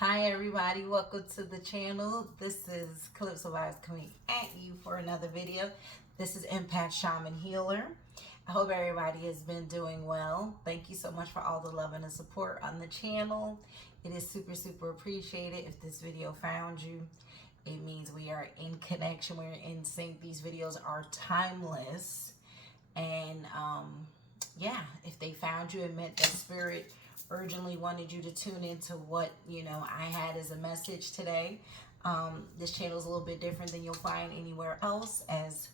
Hi everybody, welcome to the channel. This is Calypso Vibes coming at you for another video. This is Empath, Shaman, Healer. I hope everybody has been doing well. Thank you so much for all the love and the support on the channel. It is super appreciated. If this video found you, it means we are in connection, we're in sync. These videos are timeless. And yeah, if they found you, it meant that spirit urgently wanted you to tune into what I had as a message today. This channel is a little bit different than you'll find anywhere else, as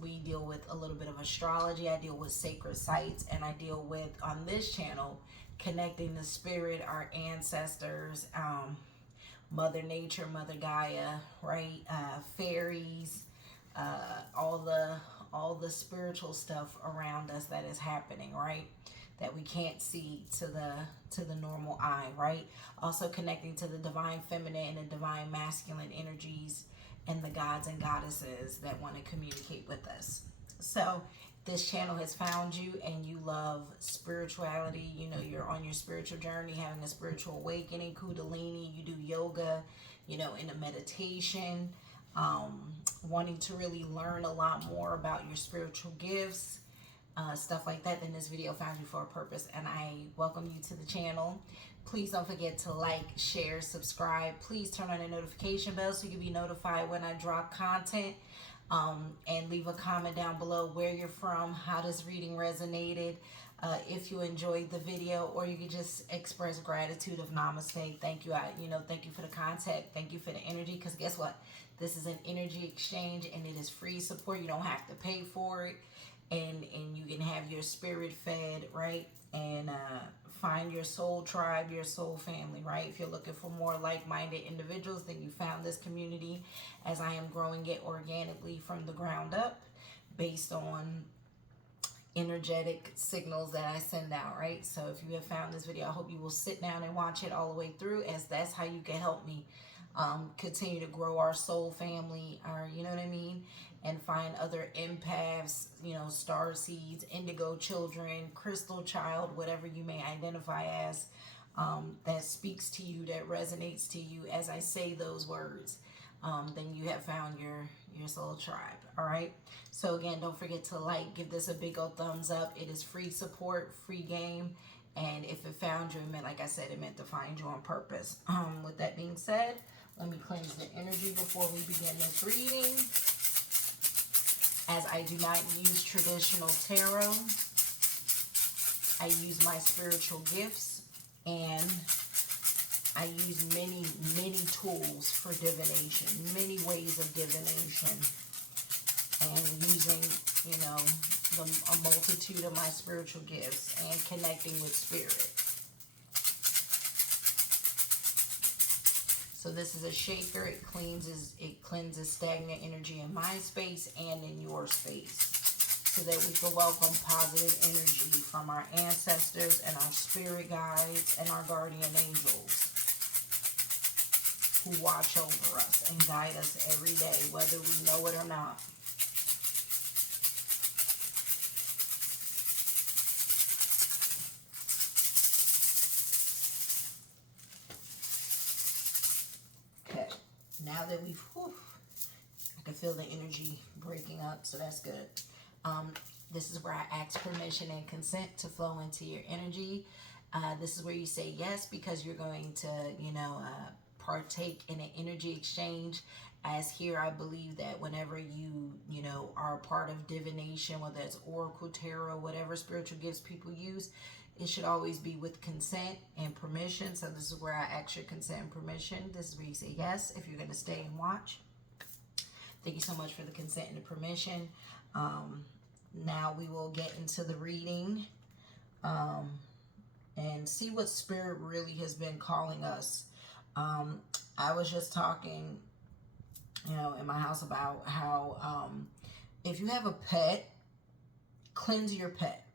we deal with a little bit of astrology. I deal with sacred sites, and I deal with, on this channel, connecting the spirit, our ancestors, Mother Nature, Mother Gaia, right? Fairies, all the spiritual stuff around us that is happening, right? That we can't see to the normal eye, right? Also connecting to the divine feminine and the divine masculine energies and the gods and goddesses that want to communicate with us. So this channel has found you and you love spirituality, you're on your spiritual journey, having a spiritual awakening, kundalini, you do yoga, in a meditation, wanting to really learn a lot more about your spiritual gifts, stuff like that, then this video found you for a purpose, and I welcome you to the channel. Please don't forget to like, share, subscribe. Please turn on the notification bell so you can be notified when I drop content, and leave a comment down below where you're from, how this reading resonated, if you enjoyed the video, or you can just express gratitude of namaste. Thank you. Thank you for the contact. Thank you for the energy, because guess what? This is an energy exchange and it is free support. You don't have to pay for it. And you can have your spirit fed, right? And find your soul tribe, your soul family, right? If you're looking for more like-minded individuals, then you found this community, as I am growing it organically from the ground up based on energetic signals that I send out, right? So if you have found this video, I hope you will sit down and watch it all the way through, as that's how you can help me continue to grow our soul family, you know what I mean? And find other empaths, star seeds, indigo children, crystal child, whatever you may identify as, that speaks to you, that resonates to you as I say those words. Then you have found your soul tribe. All right. So again, don't forget to give this a big old thumbs up. It is free support, free game. And if it found you, it meant, like I said, it meant to find you on purpose. With that being said, let me cleanse the energy before we begin this reading. As I do not use traditional tarot, I use my spiritual gifts, and I use many tools for divination, many ways of divination, and using, a multitude of my spiritual gifts and connecting with spirit. So this is a shaker. It cleanses stagnant energy in my space and in your space, so that we can welcome positive energy from our ancestors and our spirit guides and our guardian angels, who watch over us and guide us every day, whether we know it or not. Okay, now that we've, I can feel the energy breaking up, so that's good. This is where I ask permission and consent to flow into your energy. This is where you say yes, because you're going to, partake in an energy exchange. As here, I believe that whenever you are a part of divination, whether it's oracle, tarot, whatever spiritual gifts people use, it should always be with consent and permission. So this is where I ask your consent and permission. This is where you say yes if you're going to stay and watch. Thank you so much for the consent and the permission. Now we will get into the reading, and see what spirit really has been calling us. I was just talking, in my house about how if you have a pet, cleanse your pet.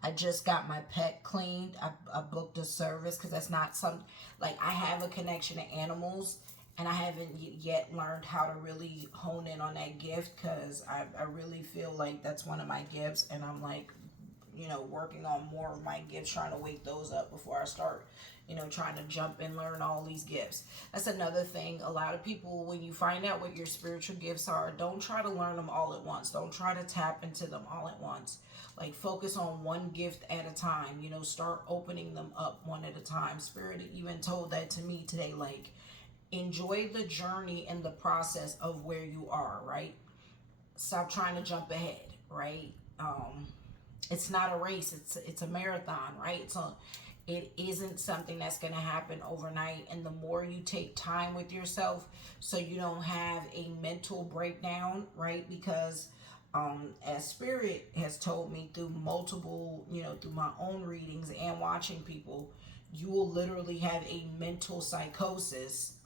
I just got my pet cleaned. I booked a service, because that's not I have a connection to animals, and I haven't yet learned how to really hone in on that gift, because I really feel like that's one of my gifts, and I'm working on more of my gifts, trying to wake those up before I start, trying to jump and learn all these gifts. That's another thing. A lot of people, when you find out what your spiritual gifts are, don't try to learn them all at once. Don't try to tap into them all at once. Like, focus on one gift at a time. Start opening them up one at a time. Spirit even told that to me today. Like, enjoy the journey and the process of where you are, right? Stop trying to jump ahead, right? It's not a race. It's a marathon, right? So it isn't something that's going to happen overnight. And the more you take time with yourself, so you don't have a mental breakdown, right? Because as Spirit has told me through multiple, through my own readings and watching people, you will literally have a mental psychosis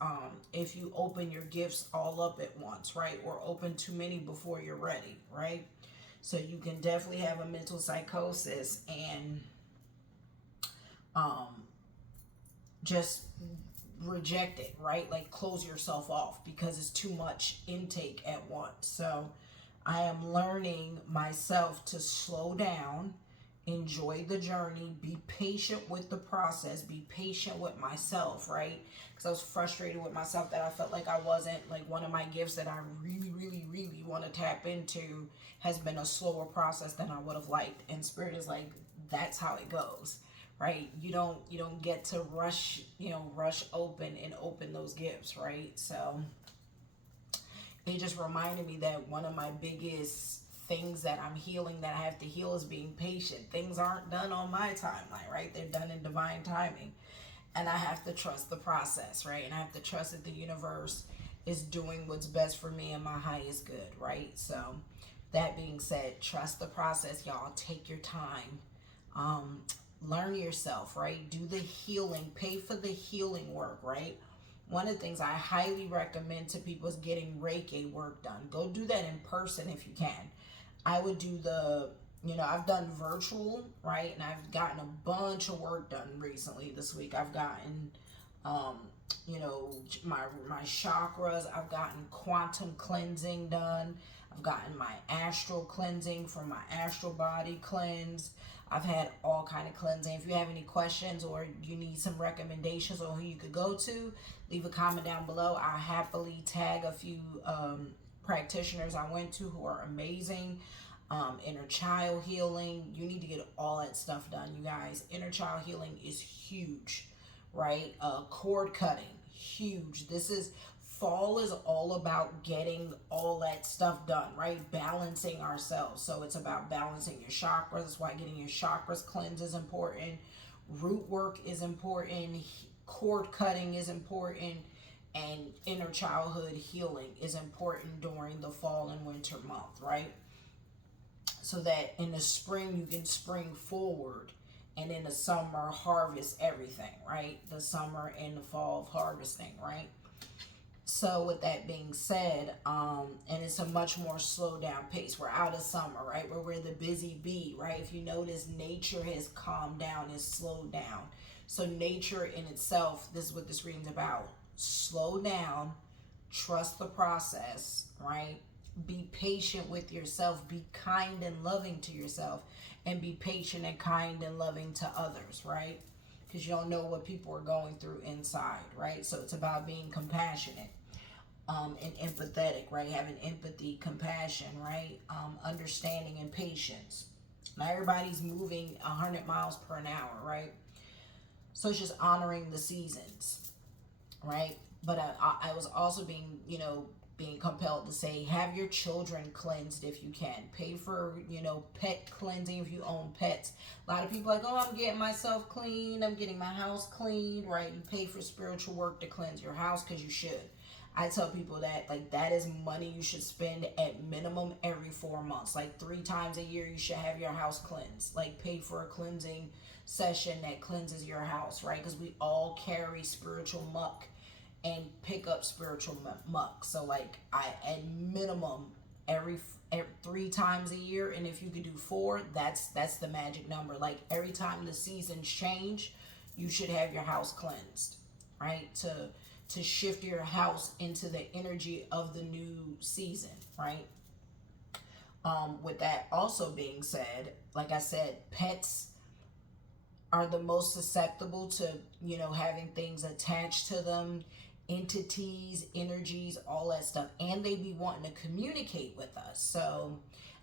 if you open your gifts all up at once, right? Or open too many before you're ready, right? So you can definitely have a mental psychosis and just reject it, right? Like, close yourself off because it's too much intake at once. So I am learning myself to slow down, enjoy the journey, be patient with the process, be patient with myself, right? Because I was frustrated with myself that I felt like I wasn't, like, one of my gifts that I really, really, really want to tap into has been a slower process than I would have liked. And Spirit is like, that's how it goes, right? You don't get to rush open and open those gifts, right? So it just reminded me that one of my biggest things that I'm healing, that I have to heal, is being patient. Things aren't done on my timeline, right? They're done in divine timing. And I have to trust the process, right? And I have to trust that the universe is doing what's best for me and my highest good, right? So that being said, trust the process, y'all. Take your time. Learn yourself, right? Do the healing. Pay for the healing work, right? One of the things I highly recommend to people is getting Reiki work done. Go do that in person if you can. I would do I've done virtual, right? And I've gotten a bunch of work done recently this week. I've gotten, my chakras. I've gotten quantum cleansing done. I've gotten my astral cleansing from my astral body cleanse. I've had all kind of cleansing. If you have any questions or you need some recommendations on who you could go to, leave a comment down below. I'll happily tag a few practitioners I went to who are amazing. Inner child healing. You need to get all that stuff done, you guys. Inner child healing is huge, right? Cord cutting, huge. Fall is all about getting all that stuff done, right? Balancing ourselves. So it's about balancing your chakras. That's why getting your chakras cleansed is important. Root work is important. Cord cutting is important. And inner childhood healing is important during the fall and winter month, right? So that in the spring you can spring forward, and in the summer harvest everything, right? The summer and the fall of harvesting, right? So with that being said, and it's a much more slow down pace. We're out of summer, right? We're the busy bee, right? If you notice, nature has calmed down, has slowed down. So nature in itself, this is what this reading's about. Slow down, trust the process, right? Be patient with yourself, be kind and loving to yourself, and be patient and kind and loving to others, right? Because you don't know what people are going through inside, right? So it's about being compassionate and empathetic, right? Having empathy, compassion, right? Understanding and patience. Not everybody's moving 100 miles per hour, right? So it's just honoring the seasons, right? But I was also being compelled to say, have your children cleansed if you can. Pay for, pet cleansing if you own pets. A lot of people are like, oh, I'm getting myself clean. I'm getting my house clean, right? You pay for spiritual work to cleanse your house because you should. I tell people that, like, that is money you should spend at minimum every 4 months. Like 3 times a year, you should have your house cleansed. Like, pay for a cleansing session that cleanses your house, right? Because we all carry spiritual muck and pick up spiritual muck. So like, at minimum every 3 times a year, and if you could do 4, that's the magic number. Like, every time the seasons change, you should have your house cleansed, right? To shift your house into the energy of the new season, right? With that also being said, like I said, pets are the most susceptible to, you know, having things attached to them, entities, energies, all that stuff. And they be wanting to communicate with us. So,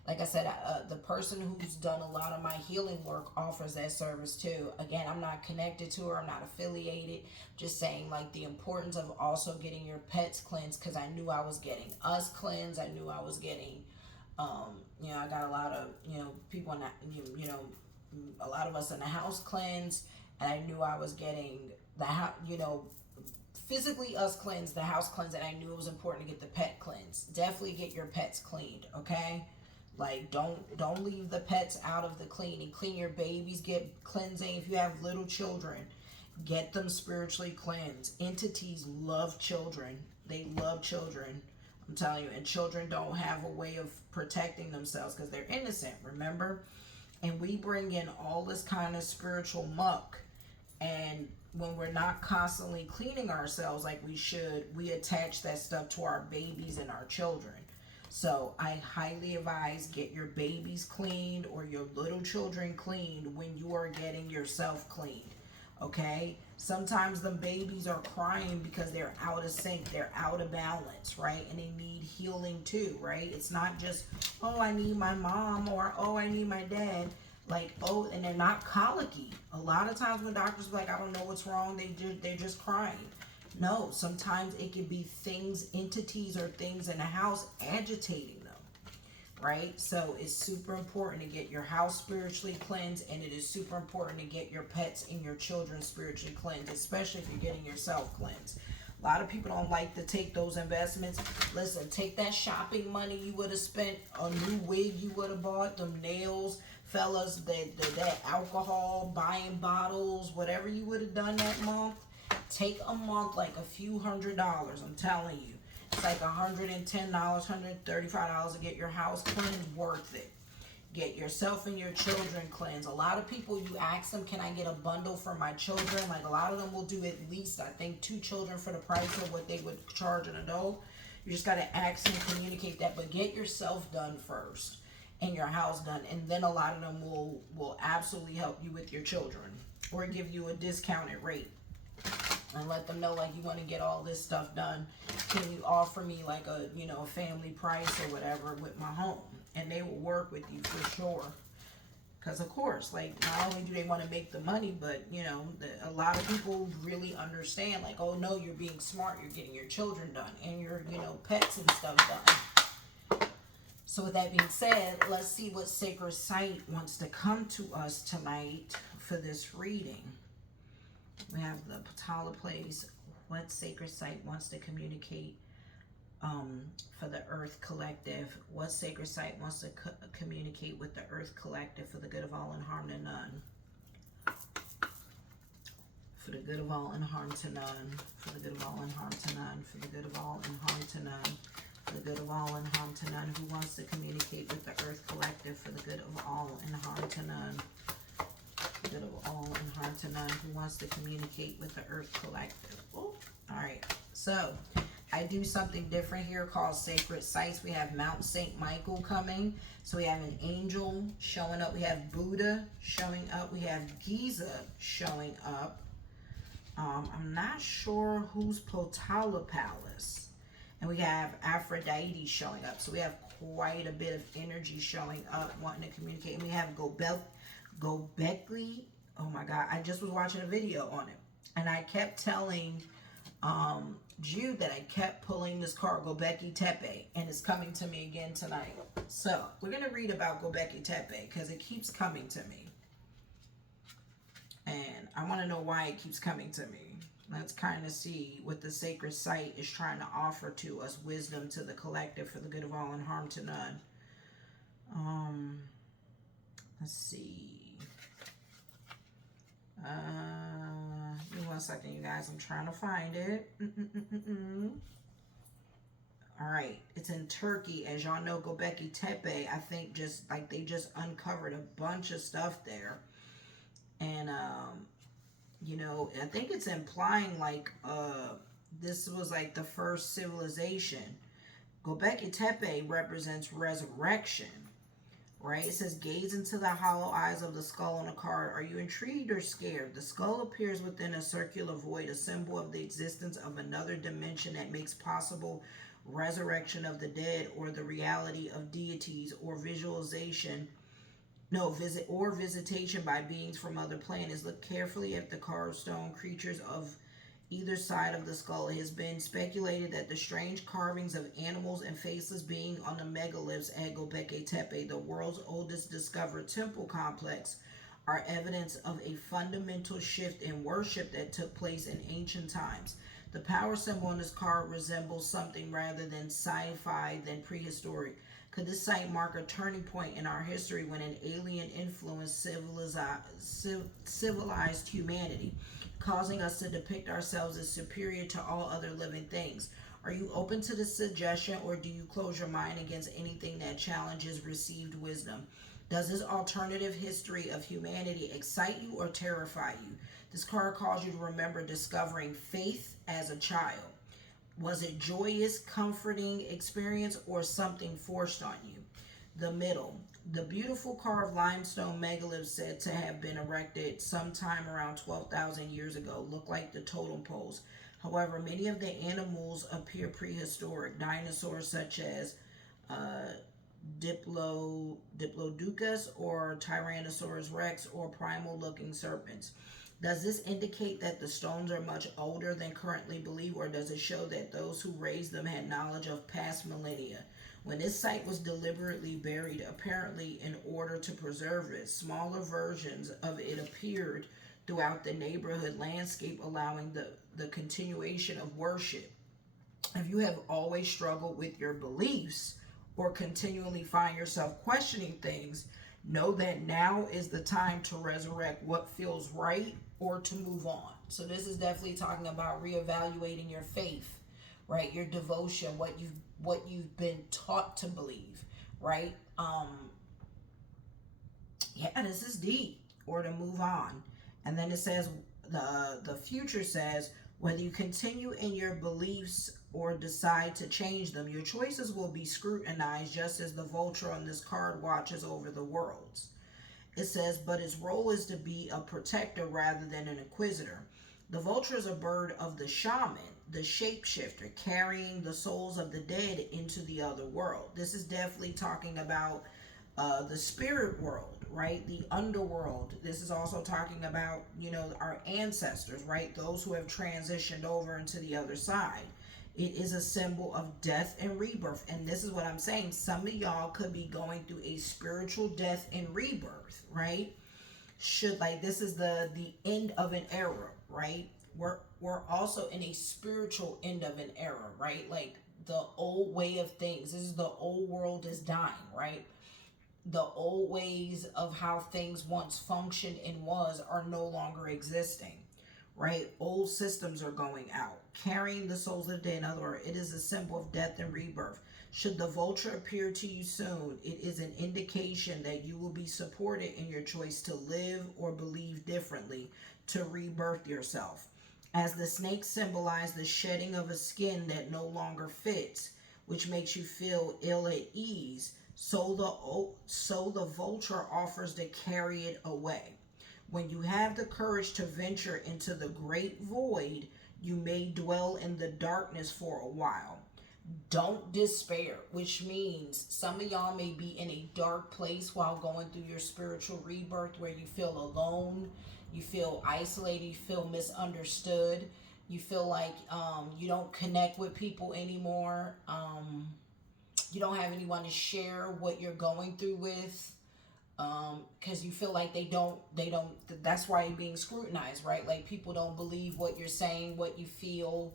like I said, the person who's done a lot of my healing work offers that service too. Again, I'm not connected to her. I'm not affiliated. Just saying, like, the importance of also getting your pets cleansed, because I knew I was getting us cleansed. I knew I was getting, you know, I got a lot of, you know, people in that, you know, a lot of us in the house cleansed, and I knew I was getting the house, you know, physically us cleansed, the house cleansed, and I knew it was important to get the pet cleansed. Definitely get your pets cleaned, okay? Like, don't leave the pets out of the cleaning. Clean your babies, get cleansing. If you have little children, get them spiritually cleansed. Entities love children. They love children. I'm telling you, and children don't have a way of protecting themselves because they're innocent, remember? And we bring in all this kind of spiritual muck, and when we're not constantly cleaning ourselves like we should, we attach that stuff to our babies and our children. So I highly advise get your babies cleaned or your little children cleaned when you are getting yourself cleaned. Okay? Sometimes the babies are crying because they're out of sync, they're out of balance, right? And they need healing too, right? It's not just, oh, I need my mom, or oh, I need my dad. Like, oh, and they're not colicky. A lot of times when doctors are like, I don't know what's wrong, they're just crying. No, sometimes it can be things, entities, or things in the house agitating them, right? So it's super important to get your house spiritually cleansed, and it is super important to get your pets and your children spiritually cleansed, especially if you're getting yourself cleansed. A lot of people don't like to take those investments. Listen, take that shopping money you would have spent, a new wig you would have bought, them nails, fellas, that alcohol, buying bottles, whatever you would have done that month. Take a month, like a few $100s, I'm telling you. It's like $110, $135 to get your house cleansed, worth it. Get yourself and your children cleansed. A lot of people, you ask them, can I get a bundle for my children? Like, a lot of them will do at least, I think, 2 children for the price of what they would charge an adult. You just got to ask and communicate that. But get yourself done first and your house done. And then a lot of them will absolutely help you with your children or give you a discounted rate. And let them know, like, you want to get all this stuff done. Can you offer me like a, you know, a family price or whatever with my home? And they will work with you for sure. Because, of course, like, not only do they want to make the money, but, you know, a lot of people really understand, like, oh, no, you're being smart. You're getting your children done and your, you know, pets and stuff done. So with that being said, let's see what sacred site wants to come to us tonight for this reading. We have the Patala place. What sacred site wants to communicate for the Earth Collective? What sacred site wants to communicate with the Earth Collective for the good of all and harm to none? For the good of all and harm to none. For the good of all and harm to none. For the good of all and harm to none. For the good of all and harm to none. Who wants to communicate with the Earth Collective for the good of all and harm to none? Good of all and harm to none. Who wants to communicate with the Earth Collective? Oh, all right. So I do something different here called sacred sites. We have Mount St. Michael coming. So we have an angel showing up. We have Buddha showing up. We have Giza showing up. I'm not sure who's Potala Palace. And we have Aphrodite showing up. So we have quite a bit of energy showing up, wanting to communicate. And we have Gobekli. Oh my God, I just was watching a video on it, and I kept telling Jude that I kept pulling this card, Gobekli Tepe, and it's coming to me again tonight. So we're gonna read about Gobekli Tepe because it keeps coming to me, and I want to know why it keeps coming to me. Let's kind of see what the sacred site is trying to offer to us, wisdom to the collective for the good of all and harm to none. Let's see. Give me 1 second, you guys. I'm trying to find it. All right. It's in Turkey. As y'all know, Gobekli Tepe, I think just like they just uncovered a bunch of stuff there. And, you know, I think it's implying like this was like the first civilization. Gobekli Tepe represents resurrection. right? It says, gaze into the hollow eyes of the skull on a card. Are you intrigued or scared? The skull appears within a circular void, a symbol of the existence of another dimension that makes possible resurrection of the dead, or the reality of deities, or visualization no visit or visitation by beings from other planets. Look carefully at the carved stone creatures of either side of the skull. It has been speculated that the strange carvings of animals and faceless beings on the megaliths at Göbekli Tepe, the world's oldest discovered temple complex, are evidence of a fundamental shift in worship that took place in ancient times. The power symbol on this card resembles something rather than sci-fi than prehistoric. Could this site mark a turning point in our history when an alien influenced civilized humanity, causing us to depict ourselves as superior to all other living things? Are you open to this suggestion, or do you close your mind against anything that challenges received wisdom? Does this alternative history of humanity excite you or terrify you? This card calls you to remember discovering faith as a child. Was it joyous, comforting experience, or something forced on you? The middle. The beautiful carved limestone megaliths said to have been erected sometime around 12,000 years ago look like the totem poles. However, many of the animals appear prehistoric. Dinosaurs such as Diplodocus or Tyrannosaurus rex, or primal looking serpents. Does this indicate that the stones are much older than currently believed, or does it show that those who raised them had knowledge of past millennia? When this site was deliberately buried, apparently in order to preserve it, smaller versions of it appeared throughout the neighborhood landscape, allowing the continuation of worship. If you have always struggled with your beliefs or continually find yourself questioning things, know that now is the time to resurrect what feels right or to move on. So this is definitely talking about reevaluating your faith, right? Your devotion, what you've been taught to believe, right? Yeah, this is deep. Or to move on. And then it says the future says, whether you continue in your beliefs or decide to change them, your choices will be scrutinized just as the vulture on this card watches over the worlds. It says, but its role is to be a protector rather than an inquisitor. The vulture is a bird of the shaman, the shapeshifter, carrying the souls of the dead into the other world. This is definitely talking about the spirit world, right? The underworld. This is also talking about, our ancestors, right? Those who have transitioned over into the other side. It is a symbol of death and rebirth. And this is what I'm saying. Some of y'all could be going through a spiritual death and rebirth, right? This is the end of an era, right? We're also in a spiritual end of an era, right? Like the old way of things. This is the old world is dying, right? The old ways of how things once functioned and was are no longer existing, right? Old systems are going out, carrying the souls of the dead. In other words, it is a symbol of death and rebirth. Should the vulture appear to you soon, it is an indication that you will be supported in your choice to live or believe differently, to rebirth yourself. As the snake symbolized the shedding of a skin that no longer fits, which makes you feel ill at ease, so the vulture offers to carry it away. When you have the courage to venture into the great void, you may dwell in the darkness for a while. Don't despair, which means some of y'all may be in a dark place while going through your spiritual rebirth, where you feel alone, you feel isolated, you feel misunderstood, you feel like you don't connect with people anymore. You don't have anyone to share what you're going through with, because you feel like they don't, that's why you're being scrutinized, right? Like people don't believe what you're saying, what you feel.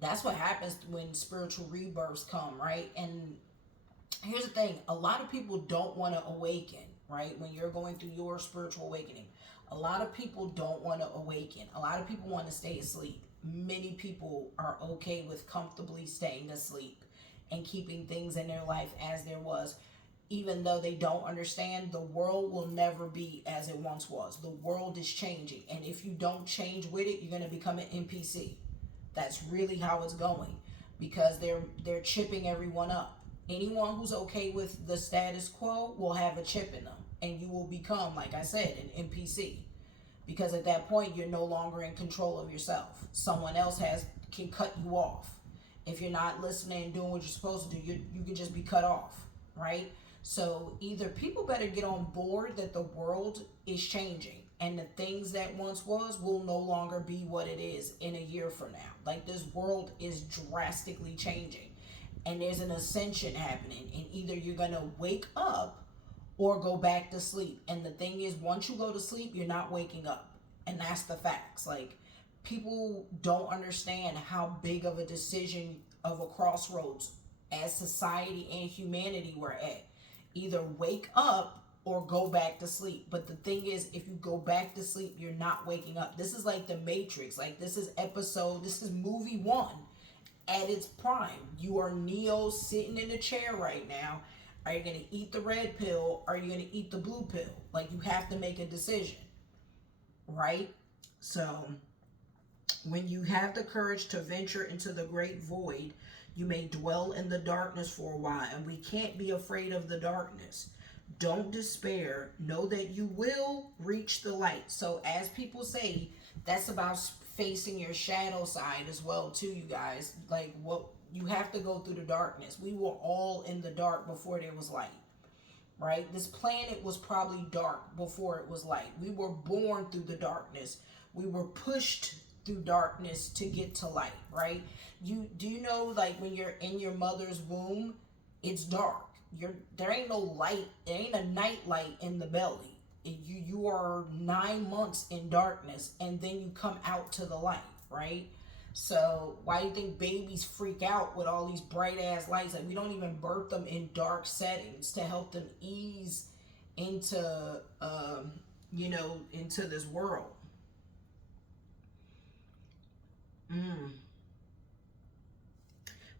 That's what happens when spiritual rebirths come, right? And here's the thing, a lot of people don't want to awaken, right? When you're going through your spiritual awakening, a lot of people don't want to awaken. A lot of people want to stay asleep. Many people are okay with comfortably staying asleep and keeping things in their life as there was, even though they don't understand the world will never be as it once was. The world is changing, and if you don't change with it, you're going to become an NPC. That's really how it's going, because they're chipping everyone up. Anyone who's okay with the status quo will have a chip in them, and you will become, like I said, an NPC. Because at that point, you're no longer in control of yourself. Someone else can cut you off. If you're not listening and doing what you're supposed to do, you can just be cut off, right? So either people better get on board that the world is changing, and the things that once was will no longer be what it is in a year from now. Like, this world is drastically changing, and there's an ascension happening, and either you're gonna wake up or go back to sleep. And the thing is, once you go to sleep, you're not waking up, and that's the facts. Like, people don't understand how big of a decision of a crossroads as society and humanity we're at. Either wake up or go back to sleep. But the thing is, if you go back to sleep, you're not waking up. This is like the Matrix. Like, this is movie 1 at its prime. You are Neo sitting in a chair right now. Are you going to eat the red pill? Or are you going to eat the blue pill? Like, you have to make a decision, right? So when you have the courage to venture into the great void, you may dwell in the darkness for a while, and we can't be afraid of the darkness. Don't despair. Know that you will reach the light. So as people say, that's about facing your shadow side as well too, you guys. Like, what you have to go through the darkness. We were all in the dark before there was light, right? This planet was probably dark before it was light. We were born through the darkness. We were pushed through darkness to get to light, right? You know, like, when you're in your mother's womb, it's dark. There ain't no light. There ain't a night light in the belly. You are 9 months in darkness, and then you come out to the light, right? So why do you think babies freak out with all these bright ass lights? Like, we don't even birth them in dark settings to help them ease into into this world.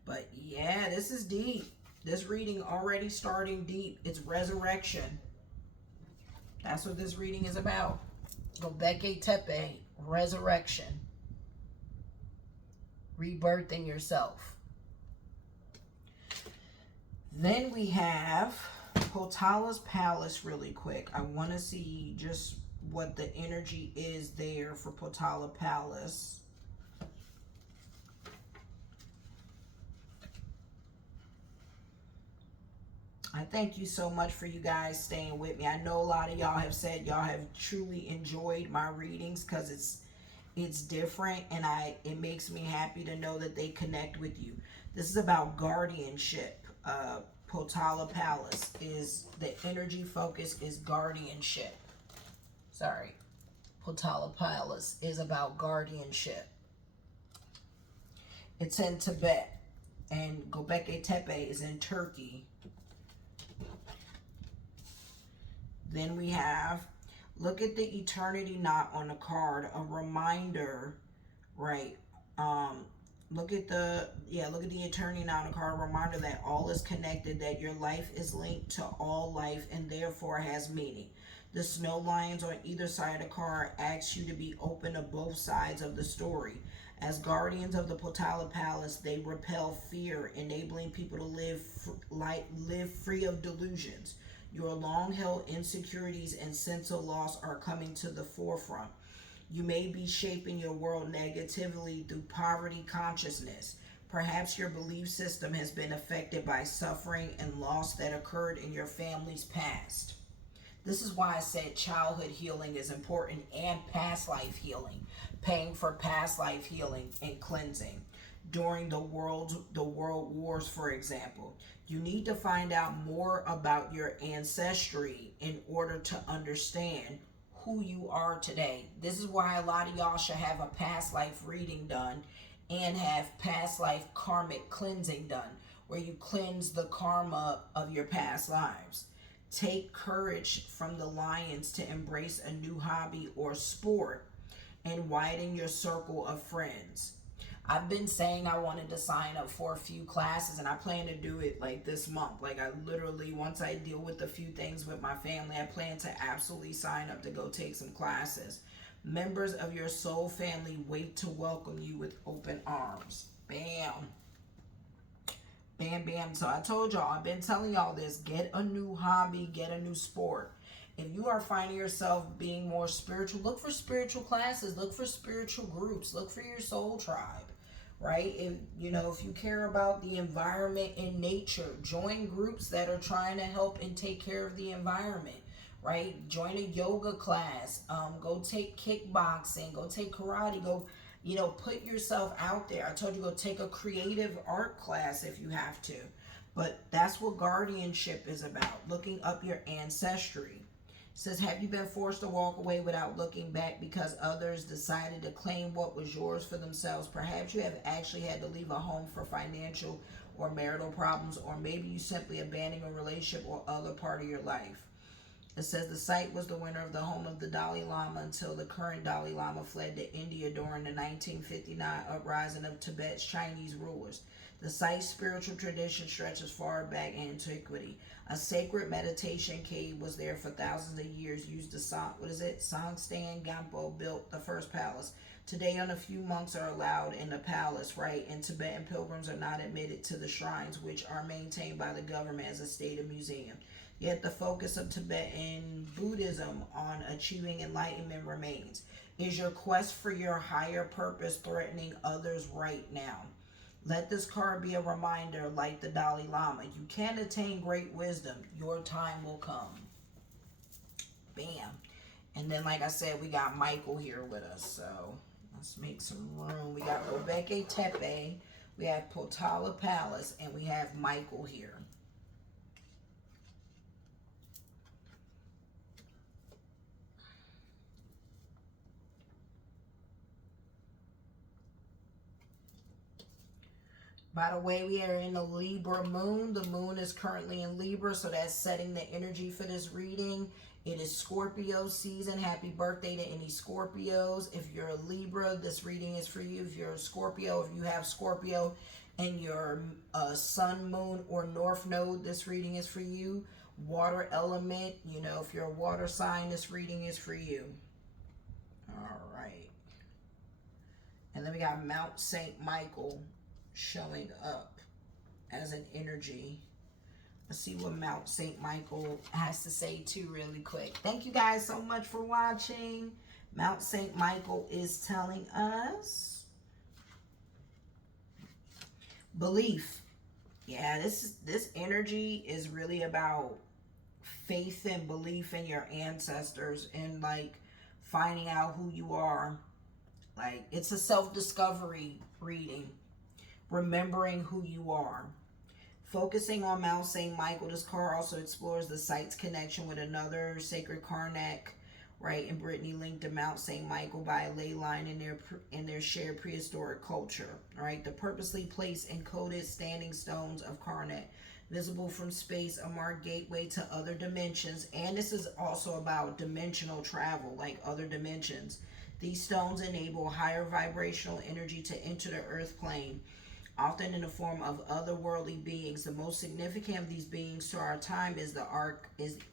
But yeah, this is deep. This reading already starting deep. It's resurrection. That's what this reading is about. Gobeke Tepe, resurrection. Rebirthing yourself. Then we have Potala's Palace really quick. I want to see just what the energy is there for Potala Palace. I thank you so much for you guys staying with me. I know a lot of y'all have said y'all have truly enjoyed my readings because it's different, and it makes me happy to know that they connect with you. This is about guardianship. Potala Palace is the energy focus is guardianship. Sorry. Potala Palace is about guardianship. It's in Tibet, and Gobekli Tepe is in Turkey. Then we have, look at the eternity knot on the card, a reminder, right? Look at the eternity knot on the card, a reminder that all is connected, that your life is linked to all life and therefore has meaning. The snow lions on either side of the card asks you to be open to both sides of the story. As guardians of the Potala Palace, they repel fear, enabling people to live free of delusions. Your long-held insecurities and sense of loss are coming to the forefront. You may be shaping your world negatively through poverty consciousness. Perhaps your belief system has been affected by suffering and loss that occurred in your family's past. This is why I said childhood healing is important, and past life healing. Paying for past life healing and cleansing. During the world wars, for example, you need to find out more about your ancestry in order to understand who you are today. This is why a lot of y'all should have a past life reading done and have past life karmic cleansing done, where you cleanse the karma of your past lives. Take courage from the lions to embrace a new hobby or sport and widen your circle of friends. I've been saying I wanted to sign up for a few classes, and I plan to do it like this month. Like, I literally, once I deal with a few things with my family, I plan to absolutely sign up to go take some classes. Members of your soul family wait to welcome you with open arms. Bam. Bam, bam. So I told y'all, I've been telling y'all this. Get a new hobby, get a new sport. If you are finding yourself being more spiritual, look for spiritual classes, look for spiritual groups, look for your soul tribe, right? If you know, if you care about the environment and nature, join groups that are trying to help and take care of the environment, right? Join a yoga class, go take kickboxing, go take karate, go, you know, put yourself out there. I told you, go take a creative art class if you have to. But that's what guardianship is about, looking up your ancestry. It says, have you been forced to walk away without looking back because others decided to claim what was yours for themselves? Perhaps you have actually had to leave a home for financial or marital problems, or maybe you simply abandoned a relationship or other part of your life. It says the site was the winner of the home of the Dalai Lama until the current Dalai Lama fled to India during the 1959 uprising of Tibet's Chinese rulers. The site's spiritual tradition stretches far back in antiquity. A sacred meditation cave was there for thousands of years. Used the Songstan Gampo built the first palace. Today, only a few monks are allowed in the palace, right? And Tibetan pilgrims are not admitted to the shrines, which are maintained by the government as a state museum. Yet the focus of Tibetan Buddhism on achieving enlightenment remains. Is your quest for your higher purpose threatening others right now? Let this card be a reminder, like the Dalai Lama. You can attain great wisdom. Your time will come. Bam. And then, like I said, we got Michael here with us. So let's make some room. We got Gobekli Tepe. We have Potala Palace. And we have Michael here. By the way, we are in the Libra moon. The moon is currently in Libra, so that's setting the energy for this reading. It is Scorpio season. Happy birthday to any Scorpios. If you're a Libra, this reading is for you. If you're a Scorpio, if you have Scorpio and your sun, moon, or north node, this reading is for you. Water element, you know, if you're a water sign, this reading is for you. All right. And then we got Mount St. Michael showing up as an energy. Let's see what Mount St. Michael has to say too really quick. Thank you guys so much for watching. Mount St. Michael is telling us belief. Yeah, this energy is really about faith and belief in your ancestors and like finding out who you are. Like, it's a self-discovery reading. Remembering who you are. Focusing on Mount St. Michael, this card also explores the site's connection with another sacred Karnak, right, in Brittany, linked to Mount St. Michael by a ley line in their shared prehistoric culture, right? The purposely placed and coded standing stones of Karnak, visible from space, a marked gateway to other dimensions. And this is also about dimensional travel, like other dimensions. These stones enable higher vibrational energy to enter the earth plane, often in the form of otherworldly beings. The most significant of these beings to our time is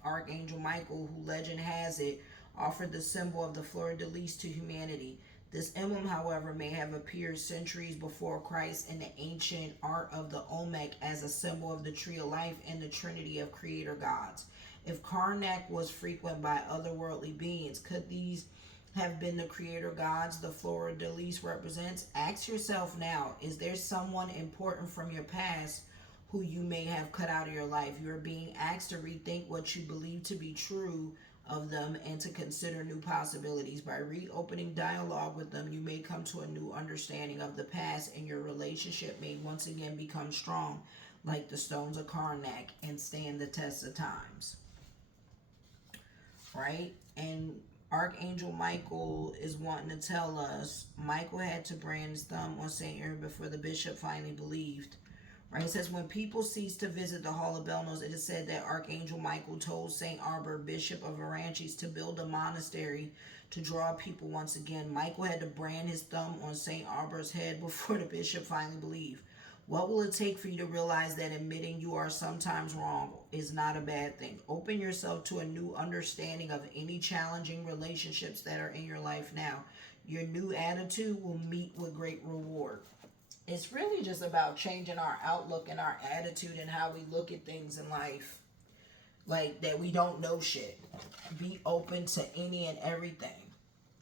Archangel Michael, who legend has it offered the symbol of the fleur-de-lis to humanity. This emblem, however, may have appeared centuries before Christ in the ancient art of the Olmec as a symbol of the tree of life and the trinity of creator gods. If Karnak was frequented by otherworldly beings, could these have been the creator gods the fleur-de-lis represents? Ask yourself now, is there someone important from your past who you may have cut out of your life? You are being asked to rethink what you believe to be true of them and to consider new possibilities. By reopening dialogue with them, you may come to a new understanding of the past, and your relationship may once again become strong, like the stones of Karnak, and stand the test of times. Right? And Archangel Michael is wanting to tell us Michael had to brand his thumb on St. Aaron before the bishop finally believed. Right? It says, when people ceased to visit the Hall of Belnos, it is said that Archangel Michael told St. Arbor, bishop of Aranches, to build a monastery to draw people once again. Michael had to brand his thumb on St. Arbor's head before the bishop finally believed. What will it take for you to realize that admitting you are sometimes wrong is not a bad thing? Open yourself to a new understanding of any challenging relationships that are in your life now. Your new attitude will meet with great reward. It's really just about changing our outlook and our attitude and how we look at things in life. Like, that we don't know shit. Be open to any and everything.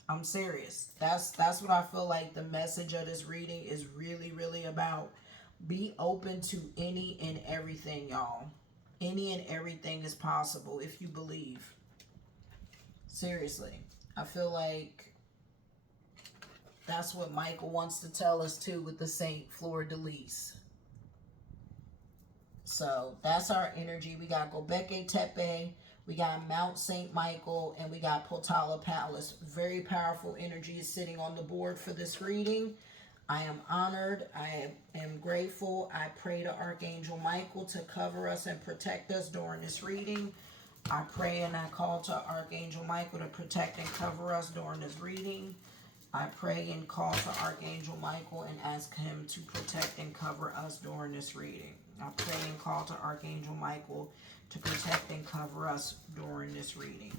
I'm serious. That's what I feel like the message of this reading is really, really about. Be open to any and everything, y'all. Any and everything is possible if you believe. Seriously. I feel like that's what Michael wants to tell us too with the Saint Fleur de Lis. So that's our energy. We got Gobekli Tepe, we got Mount St. Michael, and we got Potala Palace. Very powerful energy is sitting on the board for this reading. I am honored. I am grateful. I pray to Archangel Michael to cover us and protect us during this reading. I pray and I call to Archangel Michael to protect and cover us during this reading. I pray and call to Archangel Michael and ask him to protect and cover us during this reading. I pray and call to Archangel Michael to protect and cover us during this reading.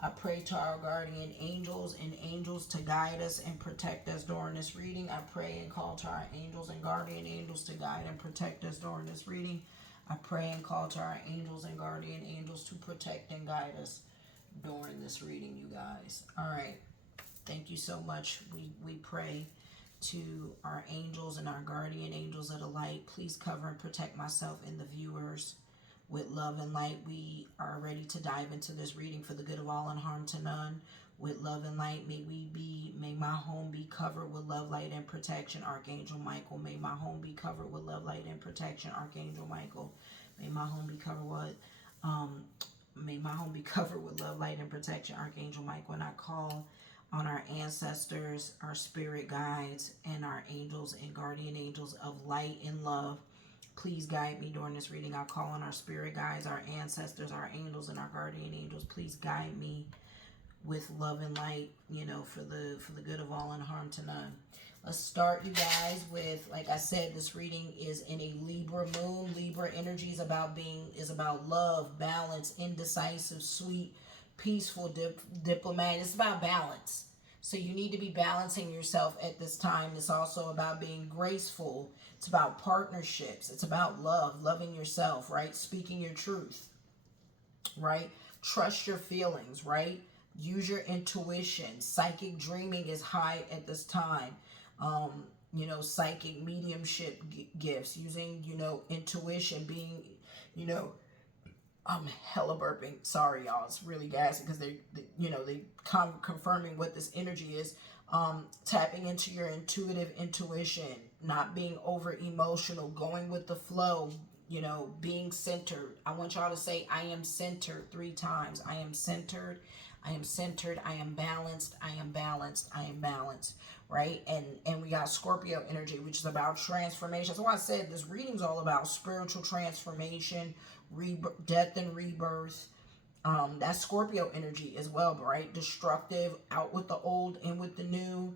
I pray to our guardian angels and angels to guide us and protect us during this reading. I pray and call to our angels and guardian angels to guide and protect us during this reading. I pray and call to our angels and guardian angels to protect and guide us during this reading, you guys. All right. Thank you so much. We pray to our angels and our guardian angels of the light. Please cover and protect myself and the viewers with love and light. We are ready to dive into this reading for the good of all and harm to none. With love and light, may my home be covered with love, light, and protection. Archangel Michael, may my home be covered with love, light, and protection. Archangel Michael, may my home be covered with may my home be covered with love, light, and protection. Archangel Michael, and I call on our ancestors, our spirit guides, and our angels and guardian angels of light and love. Please guide me during this reading. I'll call on our spirit guides, our ancestors, our angels, and our guardian angels. Please guide me with love and light, for the good of all and harm to none. Let's start, you guys, with, like I said, this reading is in a Libra moon. Libra energy is about love, balance, indecisive, sweet, peaceful, diplomatic. It's about balance. So you need to be balancing yourself at this time. It's also about being graceful. It's about partnerships. It's about love, loving yourself, right? Speaking your truth, right? Trust your feelings, right? Use your intuition. Psychic dreaming is high at this time. Psychic mediumship gifts, using, intuition, being, I'm hella burping. Sorry, y'all. It's really gassy because they confirming what this energy is. Tapping into your intuitive intuition, not being over emotional, going with the flow, being centered. I want y'all to say, I am centered 3 times. I am centered. I am centered. I am balanced. I am balanced. I am balanced. Right? And we got Scorpio energy, which is about transformation. So I said this reading's all about spiritual transformation, death and rebirth. That's Scorpio energy as well, right? Destructive, out with the old, in with the new.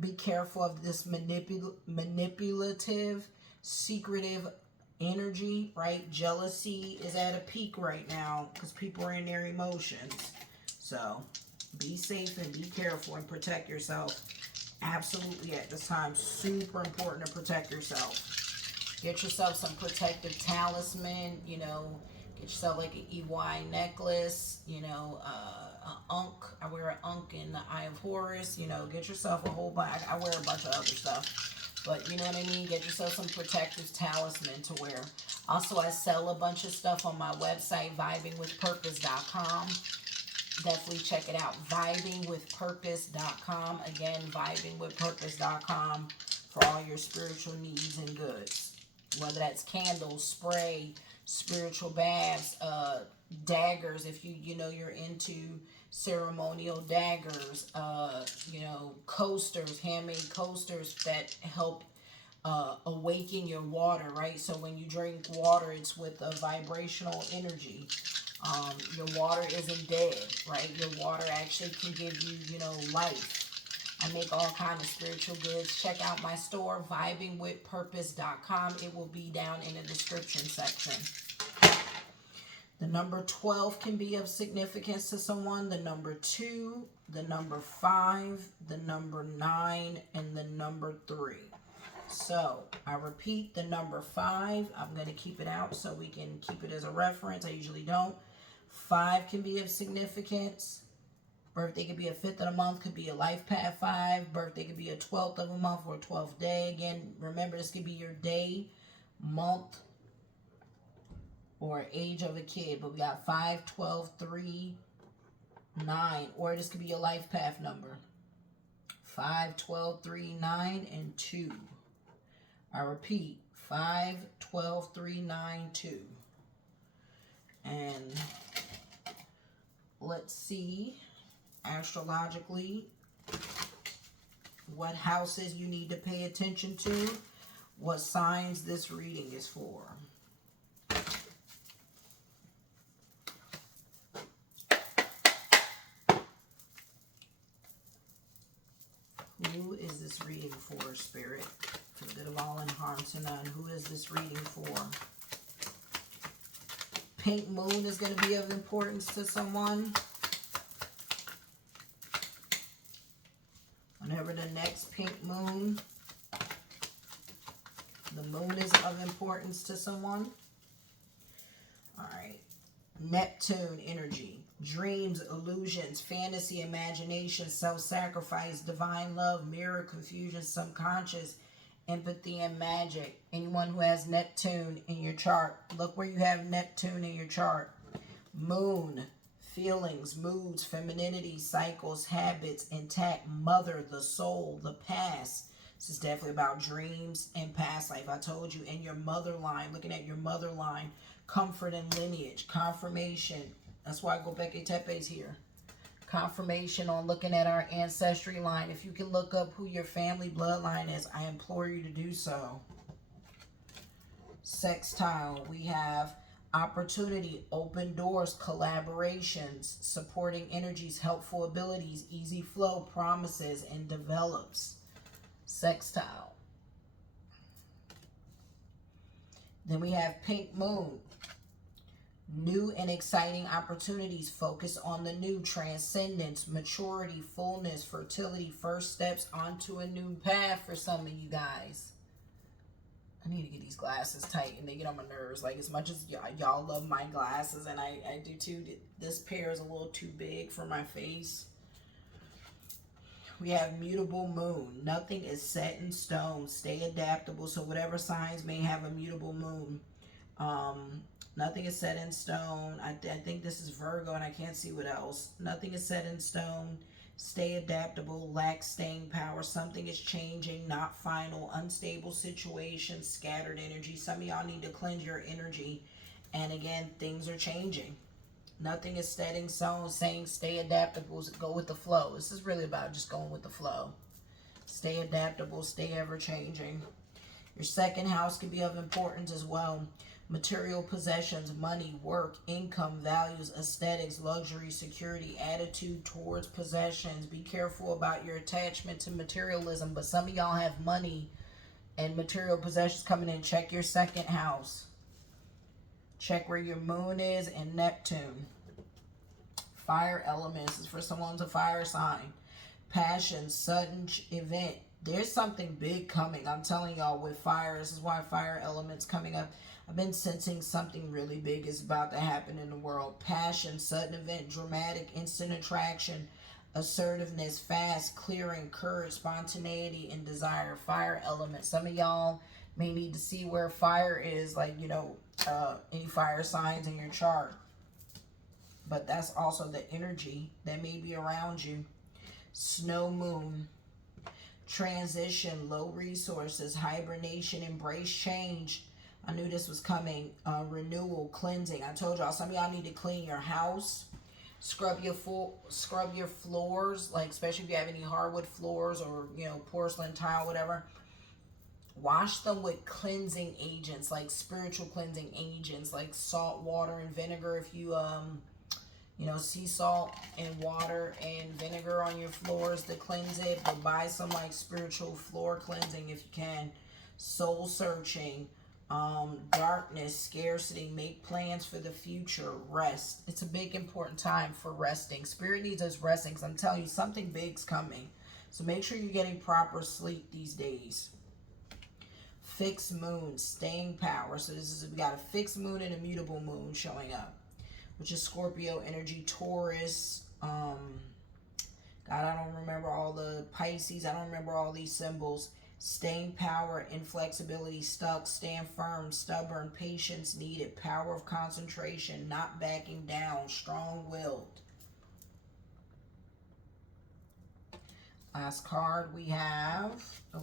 Be careful of this manipulative, secretive energy, right? Jealousy is at a peak right now because people are in their emotions. So be safe and be careful and protect yourself. Absolutely at this time, super important to protect yourself. Get yourself some protective talisman, get yourself like an EY necklace, Ankh. I wear an Ankh in the Eye of Horus, get yourself a whole bunch. I wear a bunch of other stuff, but you know what I mean? Get yourself some protective talisman to wear. Also, I sell a bunch of stuff on my website, vibingwithpurpose.com. Definitely check it out. Vibingwithpurpose.com. Again, vibingwithpurpose.com for all your spiritual needs and goods. Whether that's candles, spray, spiritual baths, daggers, if you're into ceremonial daggers, coasters, handmade coasters that help awaken your water, right? So when you drink water, it's with a vibrational energy. Your water isn't dead, right? Your water actually can give you, life. I make all kinds of spiritual goods. Check out my store, vibingwithpurpose.com. It will be down in the description section. The number 12 can be of significance to someone. The number 2, the number 5, the number 9, and the number 3. So I repeat, the number 5, I'm going to keep it out so we can keep it as a reference. I usually don't. 5 can be of significance. Birthday could be a 5th of the month, could be a life path 5. Birthday could be a 12th of a month or a 12th day. Again, remember, this could be your day, month, or age of a kid. But we got 5, 12, 3, 9. Or this could be your life path number. 5, 12, 3, 9, and 2. I repeat, 5, 12, 3, 9, 2. And let's see, astrologically, what houses you need to pay attention to, what signs this reading is for. Who is this reading for, Spirit? For the good of all and harm to none. Who is this reading for? Pink moon is going to be of importance to someone. Whenever the next pink moon, the moon is of importance to someone. All right. Neptune energy. Dreams, illusions, fantasy, imagination, self-sacrifice, divine love, mirror, confusion, subconscious, empathy, and magic. Anyone who has Neptune in your chart, look where you have Neptune in your chart. Moon, feelings, moods, femininity, cycles, habits, intact, mother, the soul, the past. This is definitely about dreams and past life. I told you, in your mother line, looking at your mother line, comfort and lineage, confirmation. That's why Gobekli Tepe is here. Confirmation on looking at our ancestry line. If you can look up who your family bloodline is, I implore you to do so. Sextile, we have opportunity, open doors, collaborations, supporting energies, helpful abilities, easy flow, promises, and develops. Sextile. Then we have pink moon. New and exciting opportunities. Focus on the new. Transcendence, maturity, fullness, fertility, first steps onto a new path for some of you guys. I need to get these glasses tight and they get on my nerves. Like, as much as y'all love my glasses, and I do too, this pair is a little too big for my face. We have mutable moon. Nothing is set in stone. Stay adaptable. So whatever signs may have a mutable moon. Nothing is set in stone. I think this is Virgo, and I can't see what else. Nothing is set in stone. Stay adaptable. Lack staying power. Something is changing, not final. Unstable situation. Scattered energy. Some of y'all need to cleanse your energy. And again, things are changing. Nothing is set in stone. Saying stay adaptable. Go with the flow. This is really about just going with the flow. Stay adaptable. Stay ever changing. Your second house can be of importance as well. Material possessions, money, work, income, values, aesthetics, luxury, security, attitude towards possessions. Be careful about your attachment to materialism. But some of y'all have money and material possessions coming in. Check your second house. Check where your moon is and Neptune. Fire elements is for someone's a fire sign. Passion, sudden event. There's something big coming. I'm telling y'all, with fire, this is why fire elements coming up. I've been sensing something really big is about to happen in the world. Passion, sudden event, dramatic, instant attraction, assertiveness, fast, clearing, courage, spontaneity, and desire. Fire element. Some of y'all may need to see where fire is, like, any fire signs in your chart. But that's also the energy that may be around you. Snow moon. Transition, low resources, hibernation, embrace change. I knew this was coming. Renewal, cleansing. I told y'all, some of y'all need to clean your house. Scrub your floors, like especially if you have any hardwood floors or porcelain tile, whatever. Wash them with cleansing agents, like spiritual cleansing agents, like salt, water, and vinegar. If you sea salt and water and vinegar on your floors to cleanse it, but buy some like spiritual floor cleansing if you can. Soul searching, Darkness, scarcity, make plans for the future, rest. It's a big important time for resting. Spirit needs us resting because I'm telling you something big's coming. So make sure you're getting proper sleep these days. Fixed moon, staying power. So this is, we got a fixed moon and a mutable moon showing up, which is Scorpio energy, Taurus, God, I don't remember all the Pisces. I don't remember all these symbols. Staying power, inflexibility, stuck, stand firm, stubborn, patience needed, power of concentration, not backing down, strong-willed. Last card we have,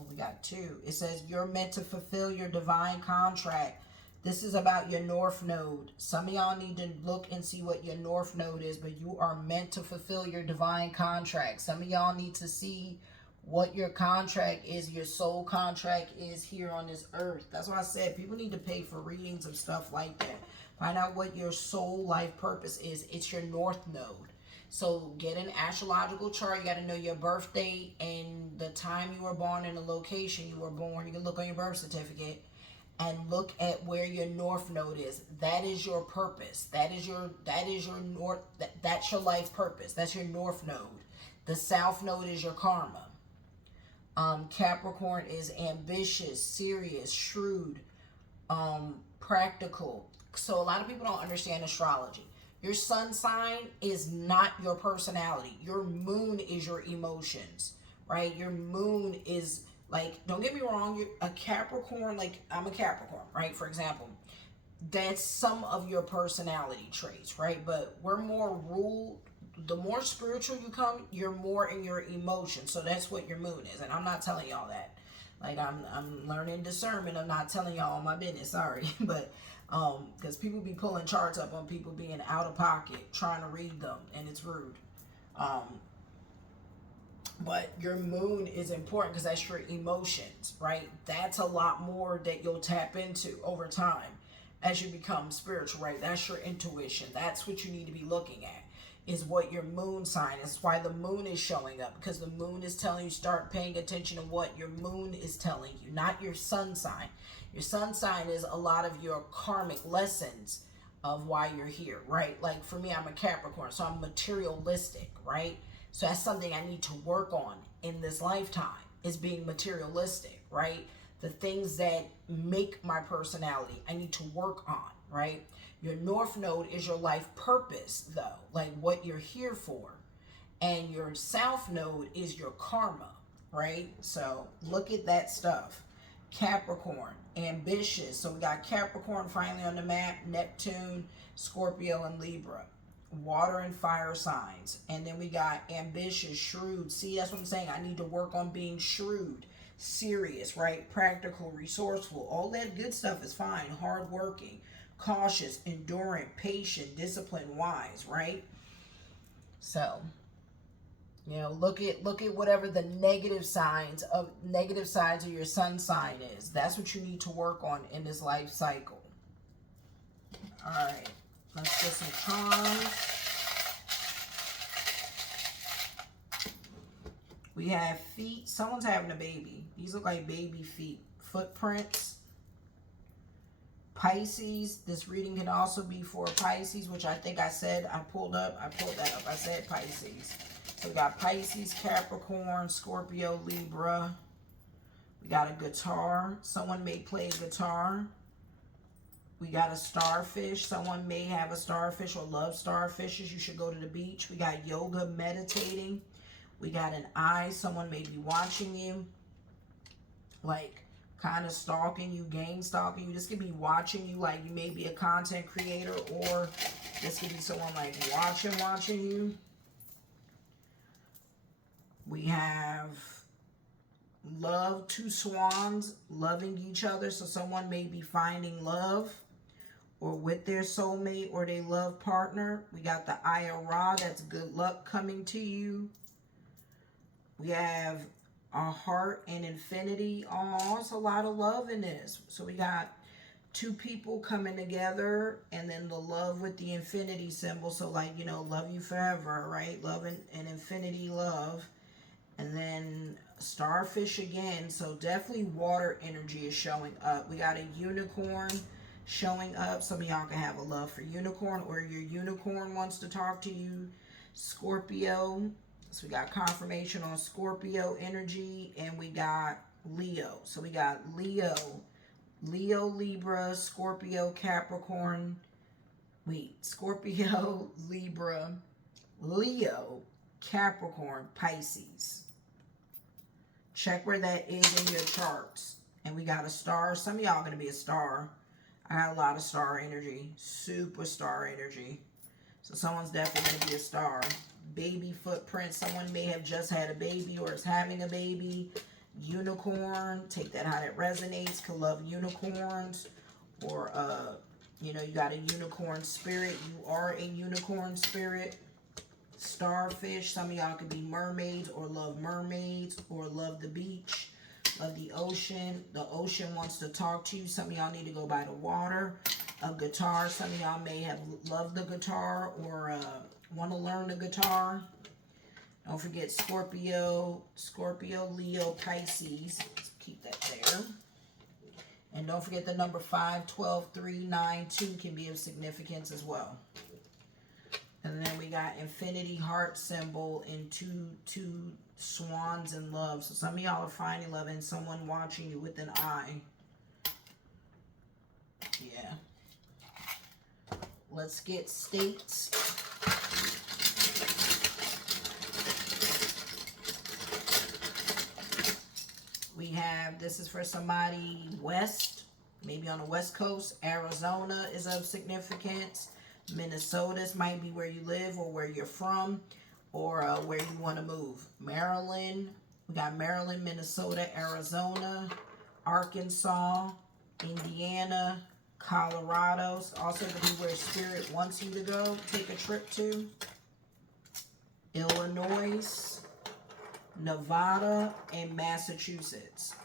we got two. It says, you're meant to fulfill your divine contract. This is about your North Node. Some of y'all need to look and see what your North Node is, but you are meant to fulfill your divine contract. Some of y'all need to see what your contract is, your soul contract is here on this earth. That's why I said people need to pay for readings of stuff like that. Find out what your soul life purpose is. It's your North Node. So get an astrological chart. You got to know your birth date and the time you were born and the location you were born. You can look on your birth certificate and look at where your North Node is. That is your purpose. That is your North. That's your life purpose. That's your North Node. The South Node is your karma. Capricorn is ambitious, serious, shrewd, practical. So a lot of people don't understand astrology. Your sun sign is not your personality. Your moon is your emotions, right? Your moon is, like, don't get me wrong, you're a Capricorn, like I'm a Capricorn, right? For example, that's some of your personality traits, right? But we're more ruled, the more spiritual you come, you're more in your emotions. So that's what your moon is. And I'm not telling y'all that. Like, I'm learning discernment. I'm not telling y'all my business, sorry. But because people be pulling charts up on people being out of pocket trying to read them, and it's rude. But your moon is important because that's your emotions, right? That's a lot more that you'll tap into over time as you become spiritual, right? That's your intuition. That's what you need to be looking at, is what your moon sign is. That's why the moon is showing up, because the moon is telling you, start paying attention to what your moon is telling you, not your sun sign. Your sun sign is a lot of your karmic lessons of why you're here, right? Like for me, I'm a Capricorn, so I'm materialistic, right? So that's something I need to work on in this lifetime, is being materialistic, right? The things that make my personality, I need to work on, right? Your North Node is your life purpose, though, like what you're here for. And your South Node is your karma, right? So look at that stuff. Capricorn, ambitious. So we got Capricorn finally on the map, Neptune, Scorpio, and Libra. Water and fire signs. And then we got ambitious, shrewd. See, that's what I'm saying. I need to work on being shrewd, serious, right? Practical, resourceful. All that good stuff is fine. Hardworking, cautious, endurant, patient, disciplined, wise, right? So, you know, look at whatever the negative sides of your sun sign is. That's what you need to work on in this life cycle. All right, let's get some charms. We have feet. Someone's having a baby. These look like baby feet. Footprints. Pisces. This reading can also be for Pisces, which I think I said, I pulled that up. I said Pisces. So we got Pisces, Capricorn, Scorpio, Libra. We got a guitar. Someone may play guitar. We got a starfish. Someone may have a starfish or love starfishes. You should go to the beach. We got yoga, meditating. We got an eye. Someone may be watching you, like kind of stalking you, gang stalking you. This could be watching you, like you may be a content creator, or this could be someone like watching you. We have love, two swans loving each other. So someone may be finding love or with their soulmate or their love partner. We got the Eye of Ra. That's good luck coming to you. We have a heart and infinity. Oh, it's a lot of love in this. So we got two people coming together, and then the love with the infinity symbol. So like, you know, love you forever, right? Love and infinity love. And then starfish again. So definitely water energy is showing up. We got a unicorn showing up. Some of y'all can have a love for unicorn, or your unicorn wants to talk to you. Scorpio. So we got confirmation on Scorpio energy, and we got Leo. So we got Leo, Libra, Scorpio, Capricorn. Scorpio, Libra, Leo, Capricorn, Pisces. Check where that is in your charts. And we got a star. Some of y'all are going to be a star. I got a lot of star energy. Super star energy. So someone's definitely going to be a star. Baby footprint. Someone may have just had a baby or is having a baby. Unicorn. Take that how that resonates. Could love unicorns. Or, you know, you got a unicorn spirit. You are a unicorn spirit. Starfish. Some of y'all could be mermaids or love mermaids or love the beach, love the ocean. The ocean wants to talk to you. Some of y'all need to go by the water. A guitar. Some of y'all may have loved the guitar or want to learn the guitar. Don't forget Scorpio, Leo, Pisces. Let's keep that there. And don't forget the number 5, 12, 3, 9, 2 can be of significance as well. And then we got infinity heart symbol and two swans in love. So some of y'all are finding love and someone watching you with an eye. Yeah. Let's get states. We have, this is for somebody west, maybe on the west coast. Arizona is of significance. Minnesota might be where you live or where you're from, or where you want to move. Maryland, we got Maryland, Minnesota, Arizona, Arkansas, Indiana, Colorado. It's also going to be where Spirit wants you to go, take a trip to. Illinois, Nevada, and Massachusetts.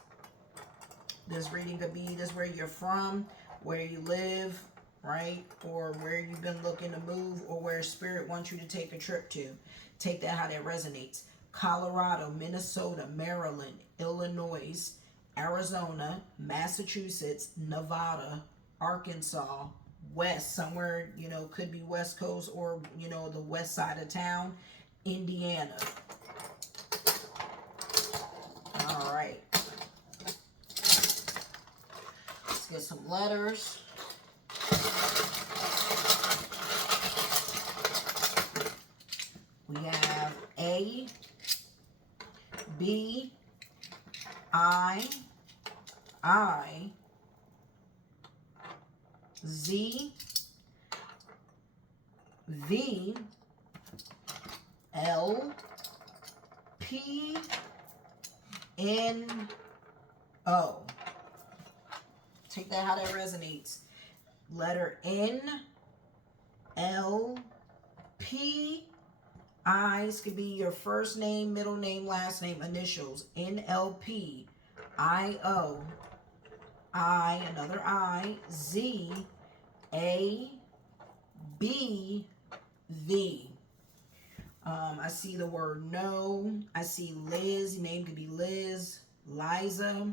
This reading could be this where you're from, where you live, right? Or where you've been looking to move, or where Spirit wants you to take a trip to. Take that how that resonates. Colorado, Minnesota, Maryland, Illinois, Arizona, Massachusetts, Nevada, Arkansas, West, somewhere, you know, could be West Coast or, you know, the west side of town, Indiana. All right. Let's get some letters. We have A, B, I, Z, V, L, P, N, O. Take that how that resonates. Letter N, L, P, I's could be your first name, middle name, last name, initials. NLP, IO, I, another I, Z, A, B, V. I see the word no. I see Liz. Your name could be Liz, Liza.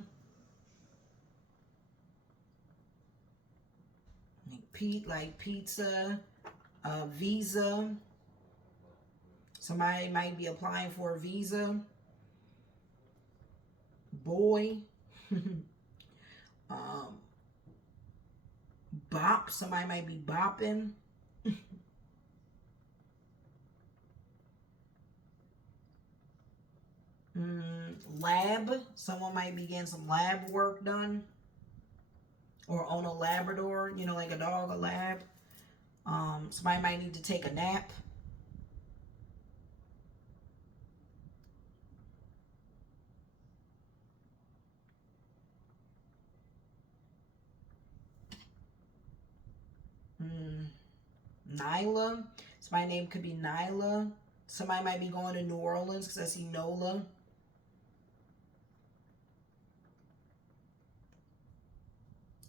Pete, like pizza. Visa. Somebody might be applying for a visa. Boy. Bop. Somebody might be bopping. Lab. Someone might be getting some lab work done. Or on a Labrador. You know, like a dog, a lab. Somebody might need to take a nap. Nyla. Somebody's name could be Nyla. Somebody might be going to New Orleans because I see Nola.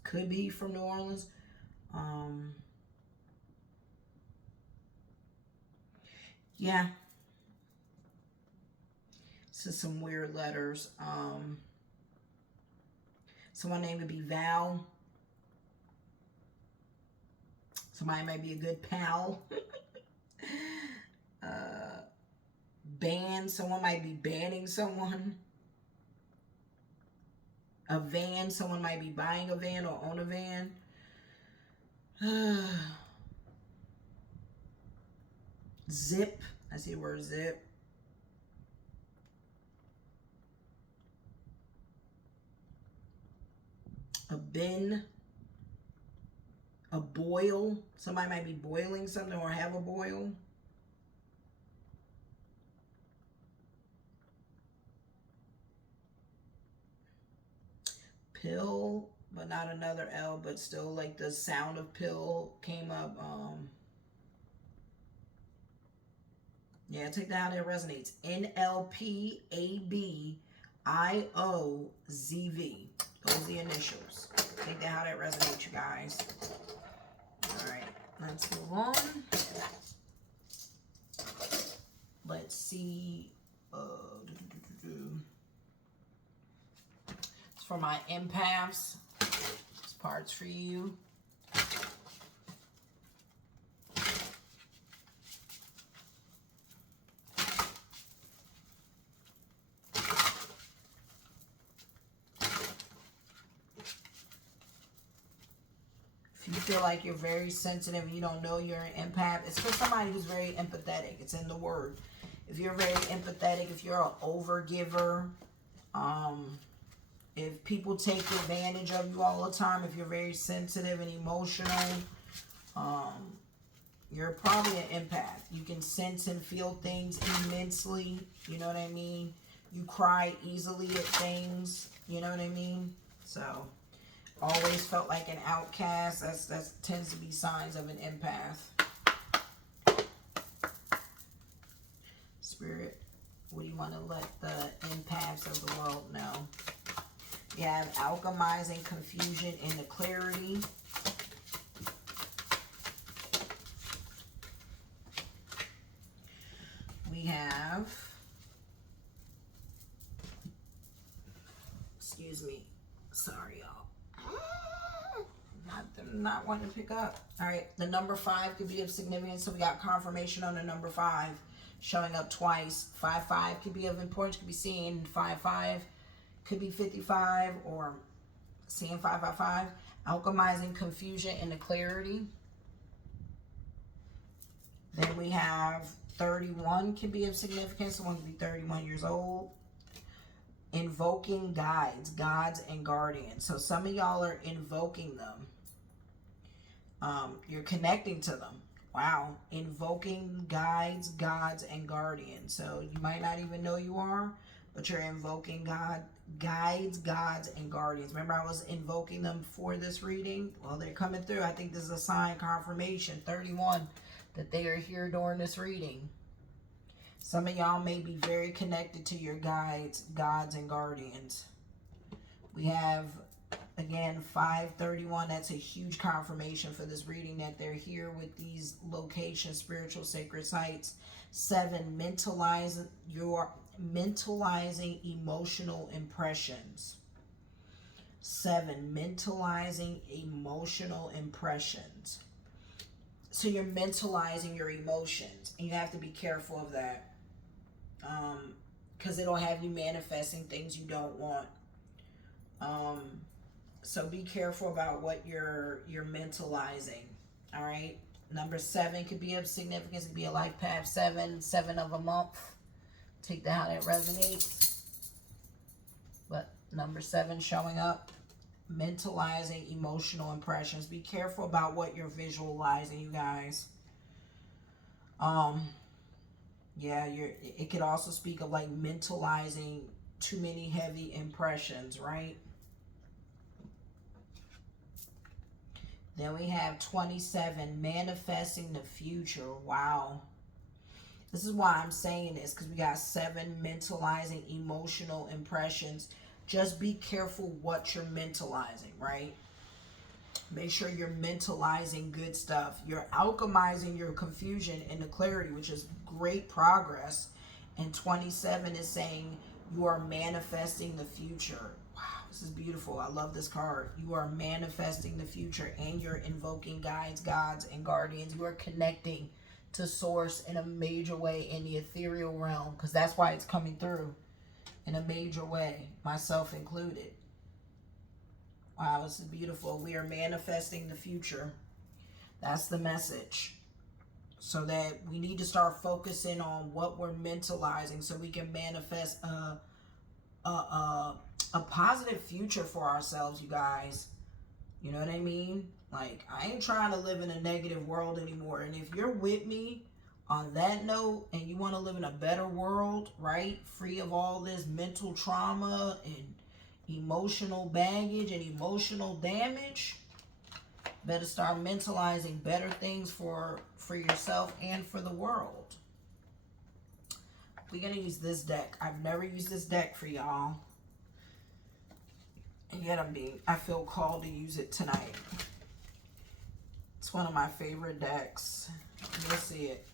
Could be from New Orleans. Yeah. This is some weird letters. Someone name would be Val. Somebody might be a good pal. Ban. Someone might be banning someone. A van. Someone might be buying a van or own a van. Zip. I see the word zip. A bin. A boil. Somebody might be boiling something or have a boil. Pill, but not another L, but still like the sound of pill came up. Yeah, take that how that resonates. NLPABIOZV. Those are the initials. Take that how that resonates, you guys. All right, let's move on. Let's see. It's for my empaths. This part's for you. If you feel like you're very sensitive and you don't know you're an empath, it's for somebody who's very empathetic. It's in the word. If you're very empathetic, if you're an overgiver, if people take advantage of you all the time, if you're very sensitive and emotional, you're probably an empath. You can sense and feel things immensely. You know what I mean? You cry easily at things. You know what I mean? So, always felt like an outcast. That tends to be signs of an empath. Spirit, what do you want to let the empaths of the world know? You have alchemizing confusion into clarity. We have, excuse me, sorry y'all, not wanting to pick up. All right, the number 5 could be of significance, so we got confirmation on the number 5 showing up twice. 5-5 could be of importance, could be seeing 5-5, could be 55, or seeing 5-5. Alchemizing confusion into clarity. Then we have 31 can be of significance. Someone could be 31 years old. Invoking guides, gods, and guardians. So some of y'all are invoking them. You're connecting to them. Wow. Invoking guides, gods, and guardians. So you might not even know you are, but you're invoking God, guides, gods, and guardians. Remember, I was invoking them for this reading? Well, they're coming through. I think this is a sign, confirmation, 31, that they are here during this reading. Some of y'all may be very connected to your guides, gods, and guardians. We have, again, 531. That's a huge confirmation for this reading that they're here with these locations, spiritual sacred sites. 7, mentalizing emotional impressions. 7, mentalizing emotional impressions. So you're mentalizing your emotions, and you have to be careful of that, because it'll have you manifesting things you don't want. So be careful about what you're mentalizing. All right. Number 7 could be of significance. It could be a life path 7 of a month. Take that how that resonates. But number 7 showing up. Mentalizing emotional impressions. Be careful about what you're visualizing, you guys. Yeah, it could also speak of like mentalizing too many heavy impressions, right? Then we have 27, manifesting the future. Wow. This is why I'm saying this, because we got 7, mentalizing emotional impressions. Just be careful what you're mentalizing, right? Make sure you're mentalizing good stuff. You're alchemizing your confusion into clarity, which is great progress. And 27 is saying You are manifesting the future. Wow, this is beautiful. I love this card. You are manifesting the future, and you're invoking guides, gods, and guardians. You are connecting to source in a major way in the ethereal realm, because that's why it's coming through in a major way, myself included. Wow, this is beautiful. We are manifesting the future. That's the message. So that we need to start focusing on what we're mentalizing so we can manifest a positive future for ourselves, you guys. You know what I mean? Like, I ain't trying to live in a negative world anymore. And if you're with me on that note and you want to live in a better world, right? Free of all this mental trauma and emotional baggage and emotional damage, better start mentalizing better things for yourself and for the world. We're going to use this deck. I've never used this deck for y'all. And yet I feel called to use it tonight. It's one of my favorite decks. You'll see it.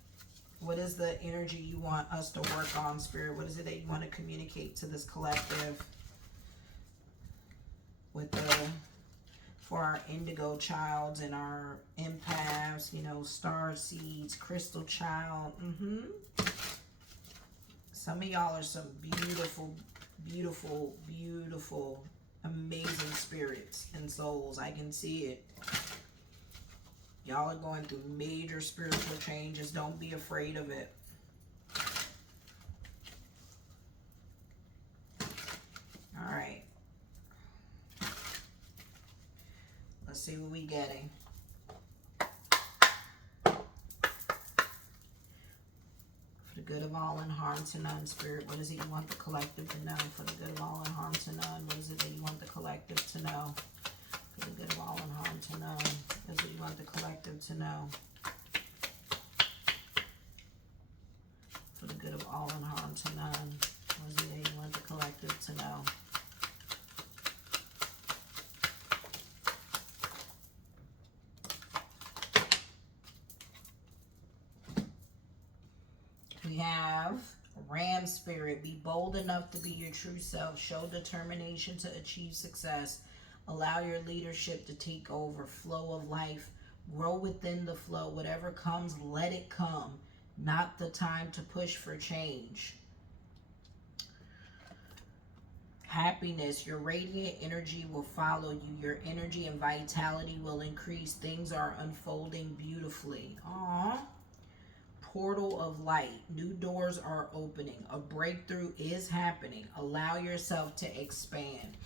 What is the energy you want us to work on, Spirit? What is it that you want to communicate to this collective with for our indigo childs and our empaths, you know, star seeds, crystal child. Some of y'all are some beautiful, beautiful, beautiful, amazing spirits and souls. I can see it. Y'all are going through major spiritual changes. Don't be afraid of it. All right. Let's see what we're getting. For the good of all and harm to none, Spirit. What is it you want the collective to know? For the good of all and harm to none. What is it that you want the collective to know? For the good of all and harm to none. What is it you want the collective to know? For the good of all and harm to none. What is it that you want the collective to know? We have Ram Spirit. Be bold enough to be your true self. Show determination to achieve success. Allow your leadership to take over. Flow of life. Grow within the flow. Whatever comes, let it come. Not the time to push for change. Happiness. Your radiant energy will follow you. Your energy and vitality will increase. Things are unfolding beautifully. Aww. Portal of light. New doors are opening. A breakthrough is happening. Allow yourself to expand.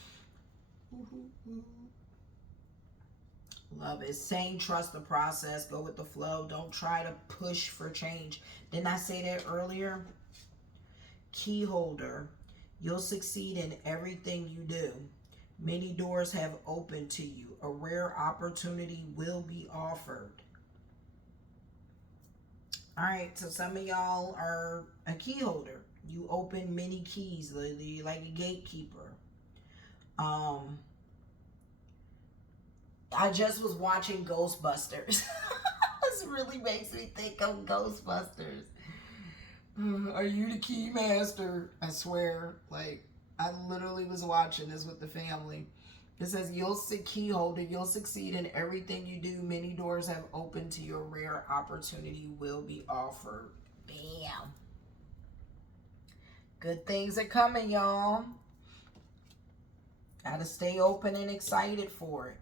Love it. Saying trust the process. Go with the flow. Don't try to push for change. Didn't I say that earlier? Key holder. You'll succeed in everything you do. Many doors have opened to you. A rare opportunity will be offered. All right, so some of y'all are a key holder. You open many keys, like a gatekeeper. I just was watching Ghostbusters. This really makes me think of Ghostbusters. Are you the key master? I swear, like, I literally was watching this with the family. It says, you'll key holder, you'll succeed in everything you do. Many doors have opened to you. A rare opportunity will be offered. Bam. Good things are coming, y'all. Gotta stay open and excited for it.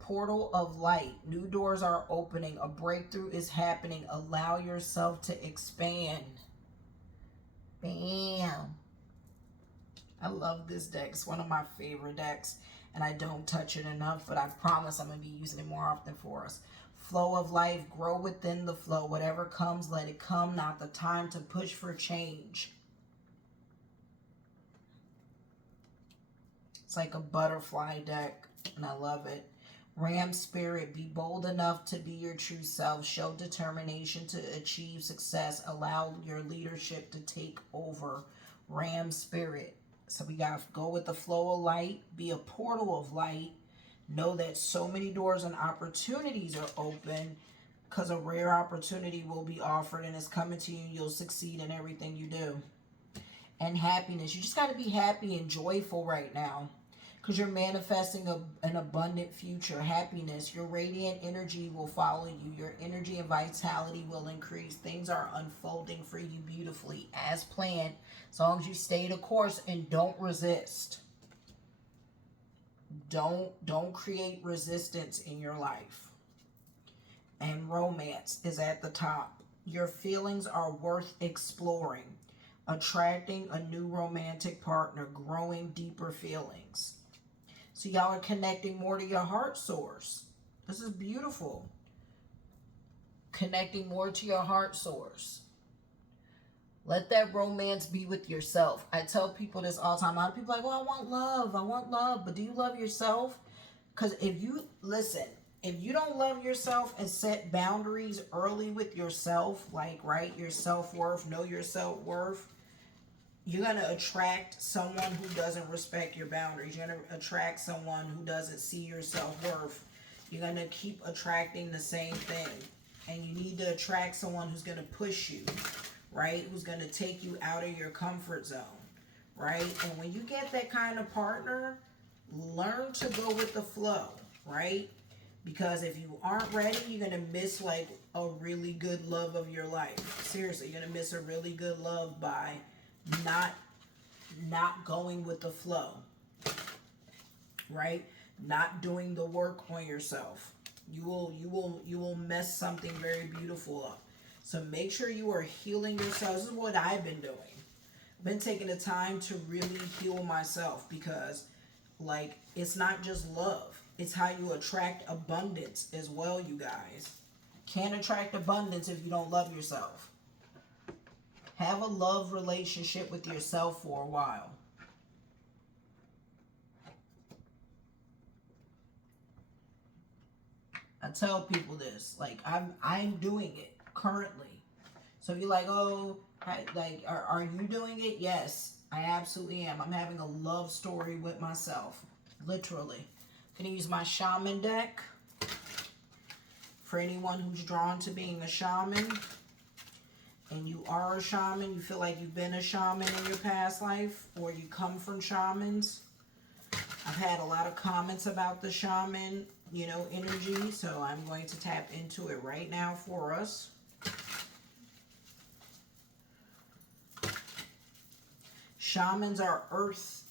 Portal of light. New doors are opening. A breakthrough is happening. Allow yourself to expand. Bam. I love this deck. It's one of my favorite decks. And I don't touch it enough, but I promise I'm going to be using it more often for us. Flow of life, grow within the flow. Whatever comes, let it come. Not the time to push for change. It's like a butterfly deck, and I love it. Ram Spirit, be bold enough to be your true self. Show determination to achieve success. Allow your leadership to take over. Ram Spirit. So we got to go with the flow of light, be a portal of light. Know that so many doors and opportunities are open because a rare opportunity will be offered and it's coming to you. You'll succeed in everything you do. and happiness. You just got to be happy and joyful right now, because you're manifesting an abundant future. Happiness, your radiant energy will follow you. Your energy and vitality will increase. Things are unfolding for you beautifully as planned, as long as you stay the course and don't resist. Don't create resistance in your life. And romance is at the top. Your feelings are worth exploring, attracting a new romantic partner, growing deeper feelings. So y'all are connecting more to your heart source. This is beautiful. Connecting more to your heart source. Let that romance be with yourself. I tell people this all the time. A lot of people are like, well, I want love. But do you love yourself? Because if you, listen, if you don't love yourself and set boundaries early with yourself, like, right, your self-worth, know your self-worth, you're going to attract someone who doesn't respect your boundaries. You're going to attract someone who doesn't see your self-worth. You're going to keep attracting the same thing. And you need to attract someone who's going to push you, right? Who's going to take you out of your comfort zone, right? And when you get that kind of partner, learn to go with the flow, right? Because if you aren't ready, you're going to miss like a really good love of your life. Seriously, you're going to miss a really good love by not going with the flow, right? Not doing the work on yourself. You will mess something very beautiful up. So make sure you are healing yourself. This is what I've been doing. I've been taking the time to really heal myself, because like, it's not just love. It's how you attract abundance as well, you guys. Can't attract abundance if you don't love yourself. Have a love relationship with yourself for a while. I tell people this, like, I'm doing it currently. So if you're like, oh, are you doing it? Yes, I absolutely am. I'm having a love story with myself, literally. I'm gonna use my Shaman deck for anyone who's drawn to being a shaman. And you are a shaman, you feel like you've been a shaman in your past life, or you come from shamans. I've had a lot of comments about the shaman, energy, so I'm going to tap into it right now for us. Shamans are earth,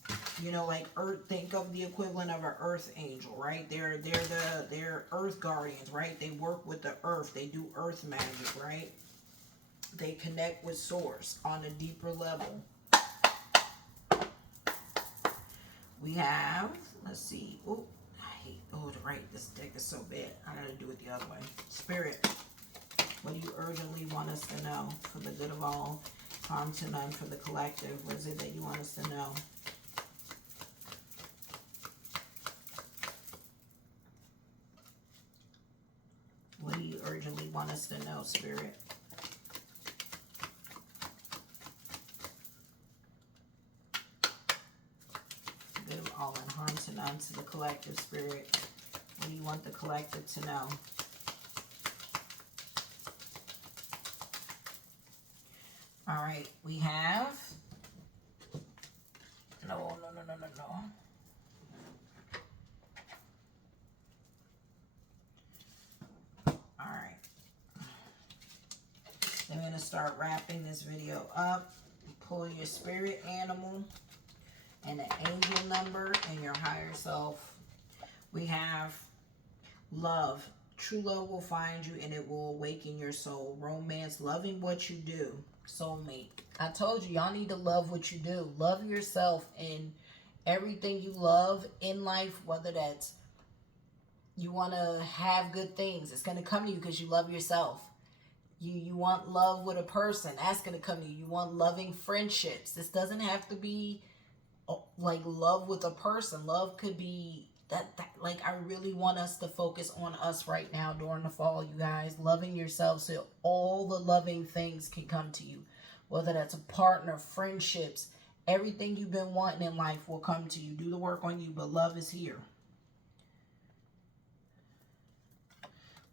like earth. Think of the equivalent of an earth angel, right? They're earth guardians, right? They work with the earth. They do earth magic, right? They connect with source on a deeper level. We have, let's see. Oh, right. This deck is so bad. I gotta do it the other way. Spirit, what do you urgently want us to know for the good of all? Harm to none for the collective. What is it that you want us to know? What do you urgently want us to know, Spirit? Good of all and harm to none to the collective, Spirit. What do you want the collective to know? All right, we have, no. All right, I'm going to start wrapping this video up. Pull your spirit animal and an angel number and your higher self. We have love. True love will find you and it will awaken your soul. Romance, loving what you do. Soulmate. I told you, y'all need to love what you do. Love yourself in everything you love in life, whether that's you want to have good things. It's going to come to you because you love yourself. You want love with a person. That's going to come to you. You want loving friendships. This doesn't have to be like love with a person. Love could be that like, I really want us to focus on us right now during the fall, you guys. Loving yourself so all the loving things can come to you. Whether that's a partner, friendships, everything you've been wanting in life will come to you. Do the work on you, but love is here.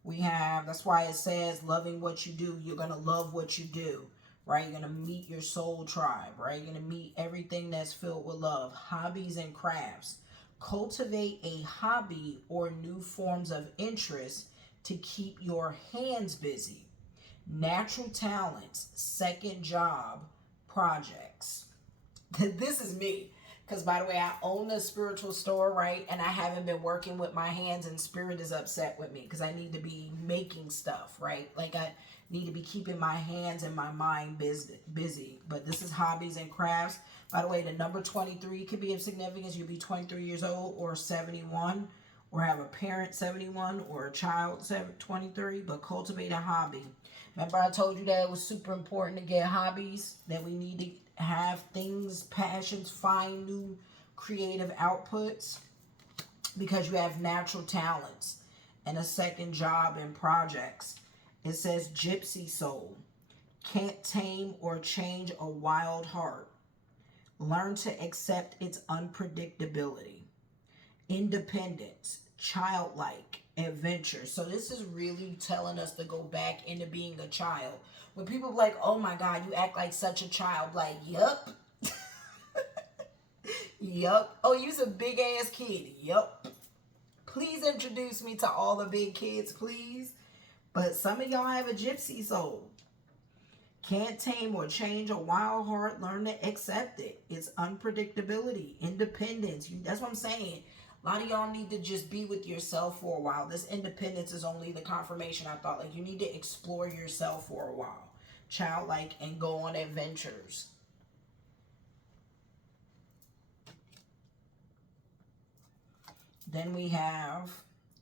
We have, that's why it says loving what you do. You're going to love what you do. right? You're going to meet your soul tribe, right? You're going to meet everything that's filled with love. Hobbies and crafts. Cultivate a hobby or new forms of interest to keep your hands busy. Natural talents, second job, projects. This is me. Because, by the way, I own a spiritual store, right? And I haven't been working with my hands, and spirit is upset with me because I need to be making stuff, right? Like, I need to be keeping my hands and my mind busy. But this is hobbies and crafts. By the way, the number 23 could be of significance. You'll be 23 years old or 71, or have a parent 71 or a child 23, but cultivate a hobby. Remember I told you that it was super important to get hobbies, that we need to have things, passions, find new creative outputs, because you have natural talents and a second job and projects. It says gypsy soul. Can't tame or change a wild heart. Learn to accept its unpredictability. Independence, childlike, adventure. So this is really telling us to go back into being a child. When people are like, oh my God, you act like such a child. Like, yup. Yup. Oh, you's a big ass kid. Yup. Please introduce me to all the big kids, please. But some of y'all have a gypsy soul. Can't tame or change a wild heart. Learn to accept it. It's unpredictability, independence. That's what I'm saying. A lot of y'all need to just be with yourself for a while. This independence is only the confirmation. I thought, like, you need to explore yourself for a while. Childlike, and go on adventures. Then we have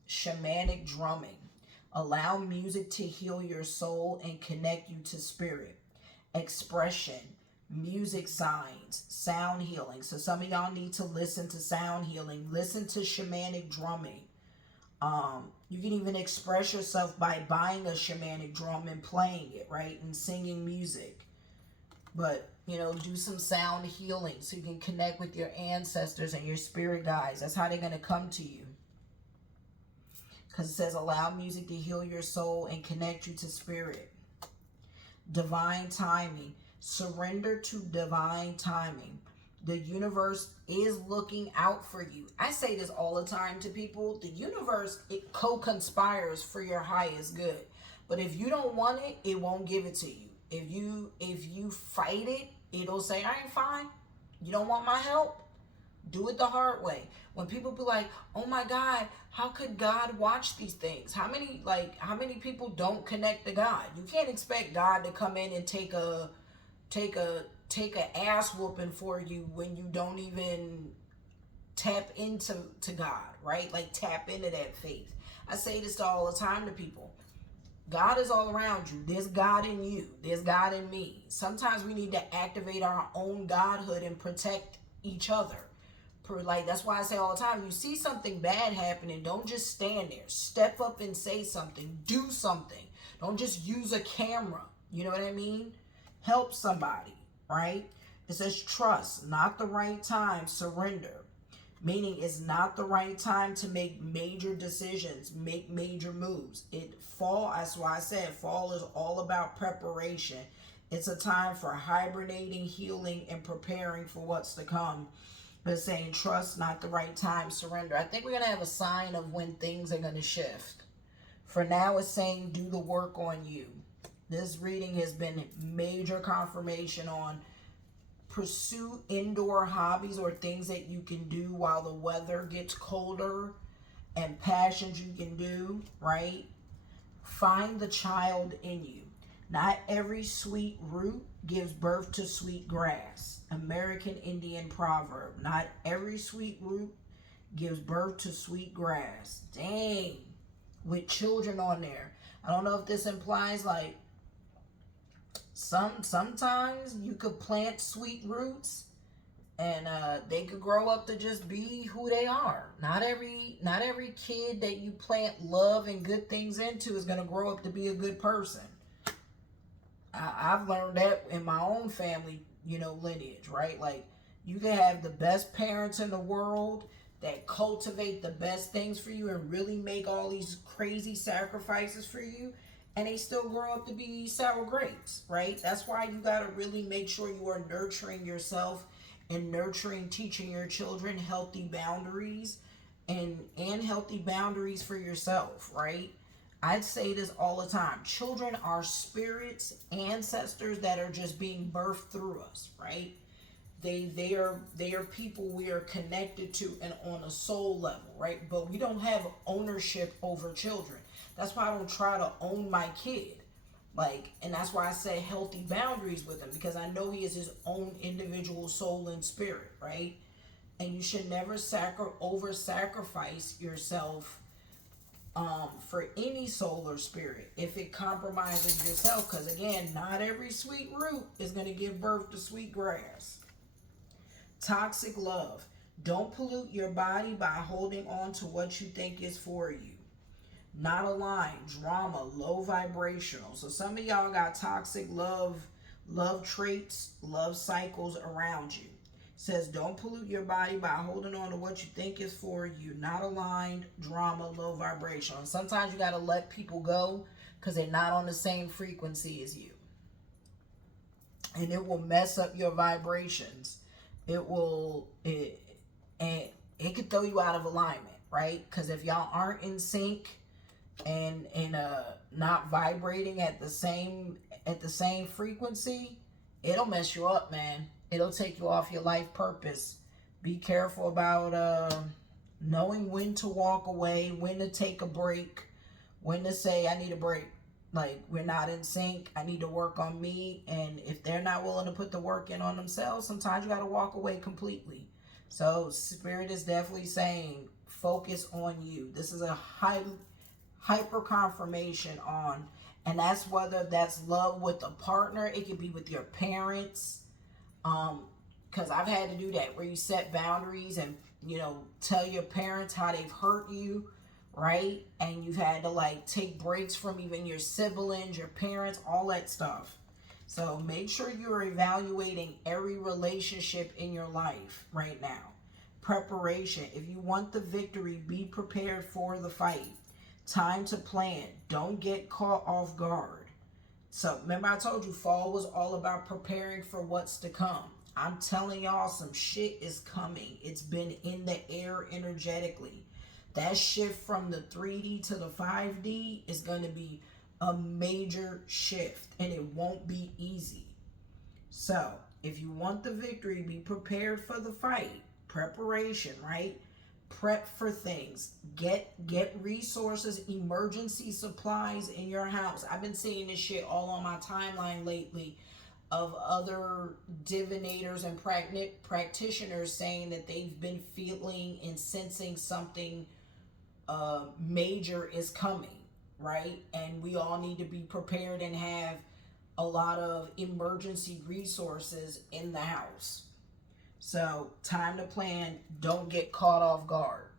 shamanic drumming. Allow music to heal your soul and connect you to spirit. Expression, music signs, sound healing. So some of y'all need to listen to sound healing. Listen to shamanic drumming. You can even express yourself by buying a shamanic drum and playing it, right? And singing music. But, you know, do some sound healing so you can connect with your ancestors and your spirit guides. That's how they're going to come to you. Because it says allow music to heal your soul and connect you to spirit. Divine timing. Surrender to divine timing. The universe is looking out for you. I say this all the time to people. The universe, it co-conspires for your highest good. But if you don't want it, it won't give it to you. If you fight it, it'll say, I ain't fine. You don't want my help? Do it the hard way. When people be like, oh my God, how could God watch these things? How many people don't connect to God? You can't expect God to come in and take a ass whooping for you when you don't even tap into God, right? Like, tap into that faith. I say this all the time to people. God is all around you. There's God in you. There's God in me. Sometimes we need to activate our own godhood and protect each other. Like, that's why I say all the time, you see something bad happening, don't just stand there. Step up and say something. Do something. Don't just use a camera. You know what I mean? Help somebody, right? It says trust, not the right time, surrender. Meaning it's not the right time to make major decisions, make major moves. That's why I said fall is all about preparation. It's a time for hibernating, healing, and preparing for what's to come. But it's saying trust, not the right time, surrender. I think we're going to have a sign of when things are going to shift. For now, it's saying do the work on you. This reading has been major confirmation on pursue indoor hobbies or things that you can do while the weather gets colder, and passions you can do, right? Find the child in you. Not every sweet root gives birth to sweet grass. American Indian proverb. Not every sweet root gives birth to sweet grass. Dang. With children on there. I don't know if this implies, like, sometimes you could plant sweet roots and they could grow up to just be who they are. Not every kid that you plant love and good things into is going to grow up to be a good person. I've learned that in my own family, lineage, right? Like, you can have the best parents in the world that cultivate the best things for you and really make all these crazy sacrifices for you, and they still grow up to be sour grapes, right? That's why you got to really make sure you are nurturing yourself and nurturing, teaching your children healthy boundaries and healthy boundaries for yourself, right? I'd say this all the time. Children are spirits, ancestors that are just being birthed through us, right? They are people we are connected to and on a soul level, right? But we don't have ownership over children. That's why I don't try to own my kid. Like, and that's why I say healthy boundaries with him, because I know he is his own individual soul and spirit, right? And you should never over sacrifice yourself for any soul or spirit if it compromises yourself, because again, not every sweet root is going to give birth to sweet grass. Toxic love. Don't pollute your body by holding on to what you think is for you. Not aligned, drama, low vibrational. So some of y'all got toxic love traits, love cycles around you. Says don't pollute your body by holding on to what you think is for you. Not aligned, drama, low vibrational. And sometimes you got to let people go because they're not on the same frequency as you. And it will mess up your vibrations. And it could throw you out of alignment, right? Because if y'all aren't in sync and not vibrating at the same frequency, it'll mess you up, man. It'll take you off your life purpose. Be careful about knowing when to walk away, when to take a break, when to say I need a break. Like, we're not in sync. I need to work on me. And if they're not willing to put the work in on themselves, sometimes you got to walk away completely. So Spirit is definitely saying focus on you. This is a hyper confirmation on, and that's whether that's love with a partner. It could be with your parents. Because I've had to do that, where you set boundaries and, tell your parents how they've hurt you, right? And you've had to like take breaks from even your siblings, your parents, all that stuff. So make sure you're evaluating every relationship in your life right now. Preparation. If you want the victory, be prepared for the fight. Time to plan. Don't get caught off guard. So remember I told you fall was all about preparing for what's to come. I'm telling y'all, some shit is coming. It's been in the air energetically. That shift from the 3D to the 5D is going to be a major shift, and it won't be easy. So if you want the victory, be prepared for the fight. Preparation, right? Prep for things. Get resources, emergency supplies in your house. I've been seeing this shit all on my timeline lately of other divinators and practitioners saying that they've been feeling and sensing something major is coming, right? And we all need to be prepared and have a lot of emergency resources in the house. So, time to plan. Don't get caught off guard.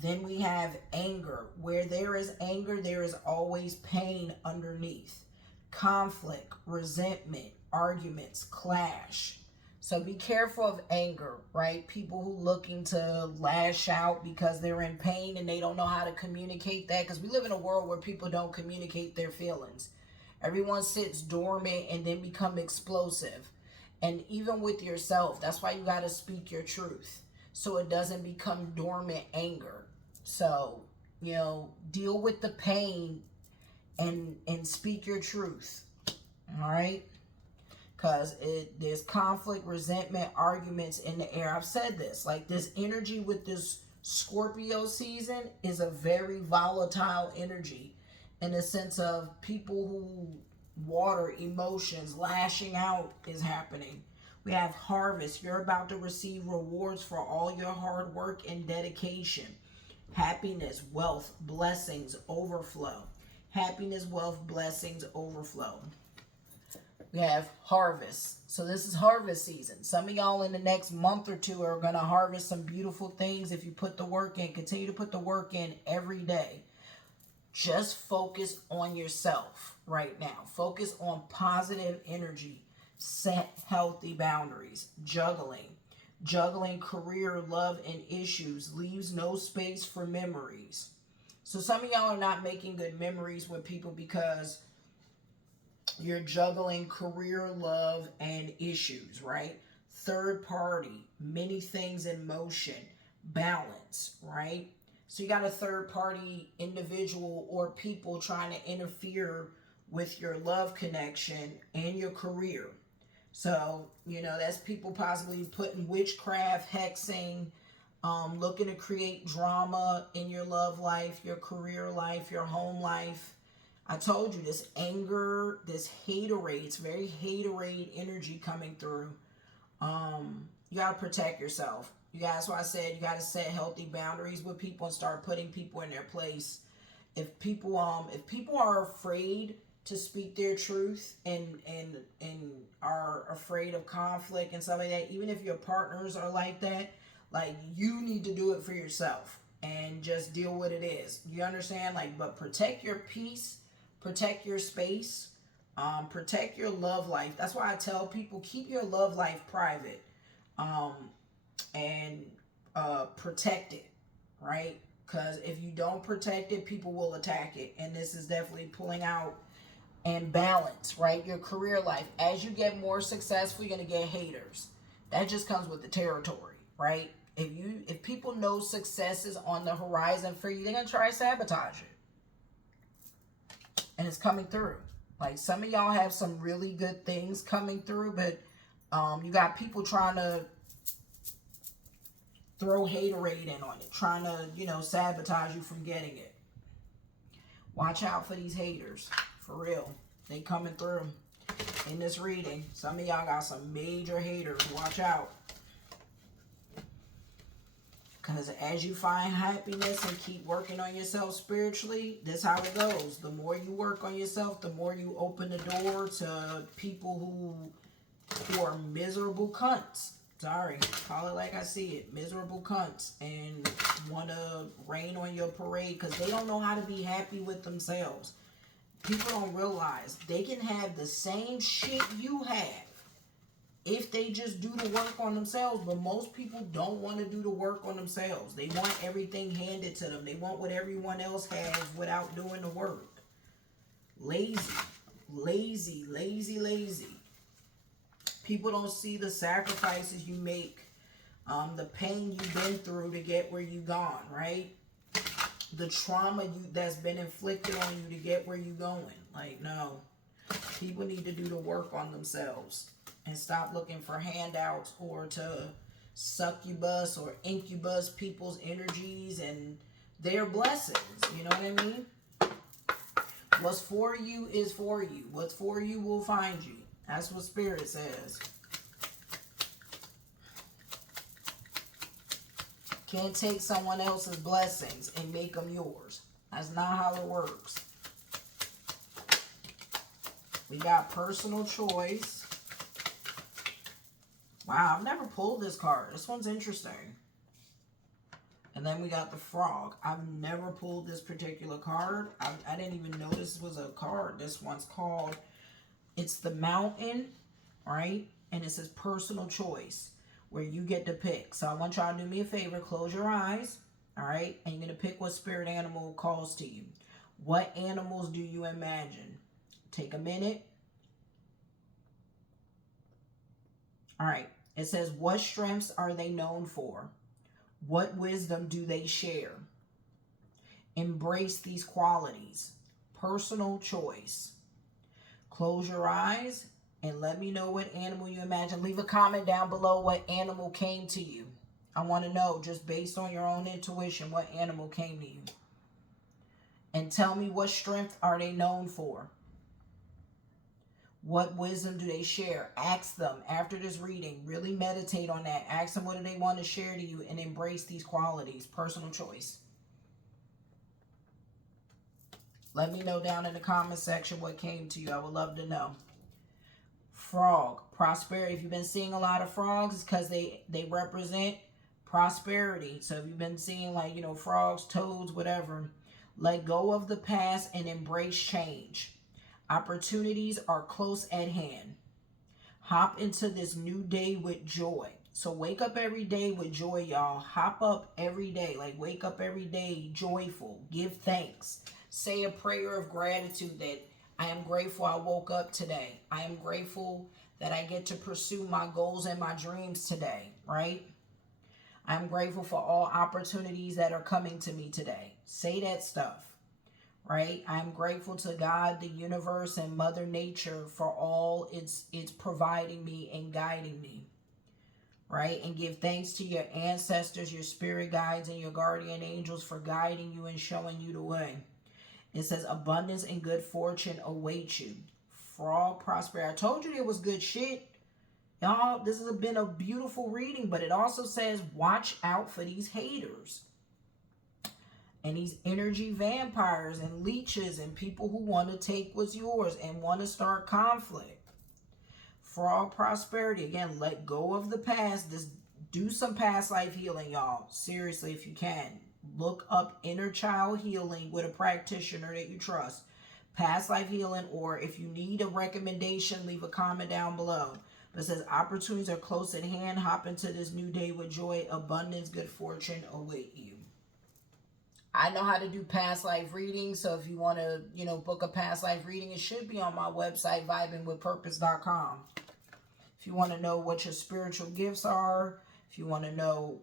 Then we have anger. Where there is anger, there is always pain underneath. Conflict, resentment, arguments, clash. So be careful of anger, right? People who looking to lash out because they're in pain and they don't know how to communicate that, because we live in a world where people don't communicate their feelings. Everyone sits dormant and then become explosive. And even with yourself, that's why you got to speak your truth so it doesn't become dormant anger. So, deal with the pain and speak your truth. All right? Because there's conflict, resentment, arguments in the air. I've said this. Like, this energy with this Scorpio season is a very volatile energy in the sense of people who water emotions, lashing out is happening. We have harvest. You're about to receive rewards for all your hard work and dedication. Happiness, wealth, blessings, overflow. Happiness, wealth, blessings, overflow. We have harvest. So this is harvest season. Some of y'all in the next month or two are going to harvest some beautiful things if you put the work in. Continue to put the work in every day. Just focus on yourself right now. Focus on positive energy. Set healthy boundaries. Juggling career, love, and issues leaves no space for memories. So some of y'all are not making good memories with people because you're juggling career, love, and issues, right? Third party, many things in motion, balance, right? So you got a third party individual or people trying to interfere with your love connection and your career. So, you know, that's people possibly putting witchcraft, hexing, looking to create drama in your love life, your career life, your home life. I told you this anger, this haterade, it's very haterade energy coming through. You got to protect yourself. You guys, why I said you got to set healthy boundaries with people and start putting people in their place. If people are afraid to speak their truth and are afraid of conflict and stuff like that, even if your partners are like that, like, you need to do it for yourself and just deal with it is. You understand? Like, but protect your peace, protect your space, protect your love life. That's why I tell people, keep your love life private, and protect it, right? Because if you don't protect it, people will attack it. And this is definitely pulling out and balance, right? Your career life. As you get more successful, you're going to get haters. That just comes with the territory, right? If people know success is on the horizon for you, they're going to try to sabotage it. And it's coming through. Like, some of y'all have some really good things coming through, but you got people trying to throw haterade in on it, trying to, you know, sabotage you from getting it. Watch out for these haters. For real. They coming through in this reading. Some of y'all got some major haters. Watch out. Because as you find happiness and keep working on yourself spiritually, this is how it goes. The more you work on yourself, the more you open the door to people who are miserable cunts. Sorry, call it like I see it. Miserable cunts. And want to rain on your parade because they don't know how to be happy with themselves. People don't realize they can have the same shit you have if they just do the work on themselves. But most people don't want to do the work on themselves. They want everything handed to them. They want what everyone else has without doing the work. Lazy. Lazy, lazy, lazy. People don't see the sacrifices you make, the pain you've been through to get where you gone, right? The trauma that's been inflicted on you to get where you going. Like, no. People need to do the work on themselves and stop looking for handouts or to succubus or incubus people's energies and their blessings. You know what I mean? What's for you is for you. What's for you will find you. That's what Spirit says. Can't take someone else's blessings and make them yours. That's not how it works. We got personal choice. Wow, I've never pulled this card. This one's interesting. And then we got the frog. I've never pulled this particular card. I didn't even know this was a card. This one's called, it's the mountain, right? And it says personal choice, where you get to pick. So I want y'all to do me a favor. Close your eyes, all right? And you're going to pick what spirit animal calls to you. What animals do you imagine? Take a minute. All right. It says, what strengths are they known for? What wisdom do they share? Embrace these qualities. Personal choice. Close your eyes and let me know what animal you imagine. Leave a comment down below what animal came to you. I want to know, just based on your own intuition, what animal came to you. And tell me, what strength are they known for? What wisdom do they share? Ask them after this reading. Really meditate on that. Ask them what do they want to share to you and embrace these qualities. Personal choice. Let me know down in the comment section what came to you. I would love to know. Frog. Prosperity. If you've been seeing a lot of frogs, it's because they represent prosperity. So if you've been seeing, like, you know, frogs, toads, whatever, let go of the past and embrace change. Opportunities are close at hand. Hop into this new day with joy. So wake up every day with joy, y'all. Hop up every day. Like, wake up every day joyful. Give thanks. Say a prayer of gratitude that I am grateful I woke up today. I am grateful that I get to pursue my goals and my dreams today, right? I'm grateful for all opportunities that are coming to me today. Say that stuff, right? I'm grateful to God, the universe, and Mother Nature for all it's providing me and guiding me, right? And give thanks to your ancestors, your spirit guides, and your guardian angels for guiding you and showing you the way. It says abundance and good fortune await you. For all prosperity. I told you it was good shit. Y'all, this has been a beautiful reading, but it also says watch out for these haters and these energy vampires and leeches and people who want to take what's yours and want to start conflict. For all prosperity, again, let go of the past. Just do some past life healing, y'all. Seriously, if you can. Look up inner child healing with a practitioner that you trust. Past life healing, or if you need a recommendation, leave a comment down below. But it says opportunities are close at hand. Hop into this new day with joy. Abundance, good fortune await you. I know how to do past life readings, so if you want to, book a past life reading, it should be on my website, vibingwithpurpose.com. If you want to know what your spiritual gifts are, if you want to know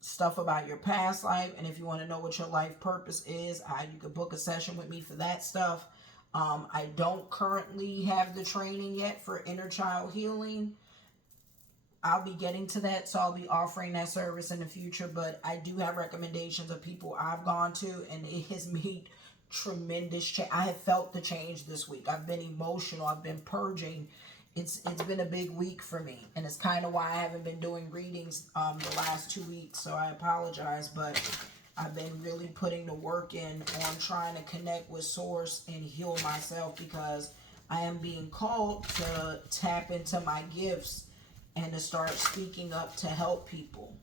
stuff about your past life, and if you want to know what your life purpose is, you can book a session with me for that stuff. I don't currently have the training yet for inner child healing. I'll be getting to that, so I'll be offering that service in the future, but I do have recommendations of people I've gone to, and it has made tremendous change. I have felt the change this week. I've been emotional. I've been purging. It's been a big week for me, and it's kind of why I haven't been doing readings the last 2 weeks, so I apologize, but I've been really putting the work in on trying to connect with Source and heal myself, because I am being called to tap into my gifts and to start speaking up to help people,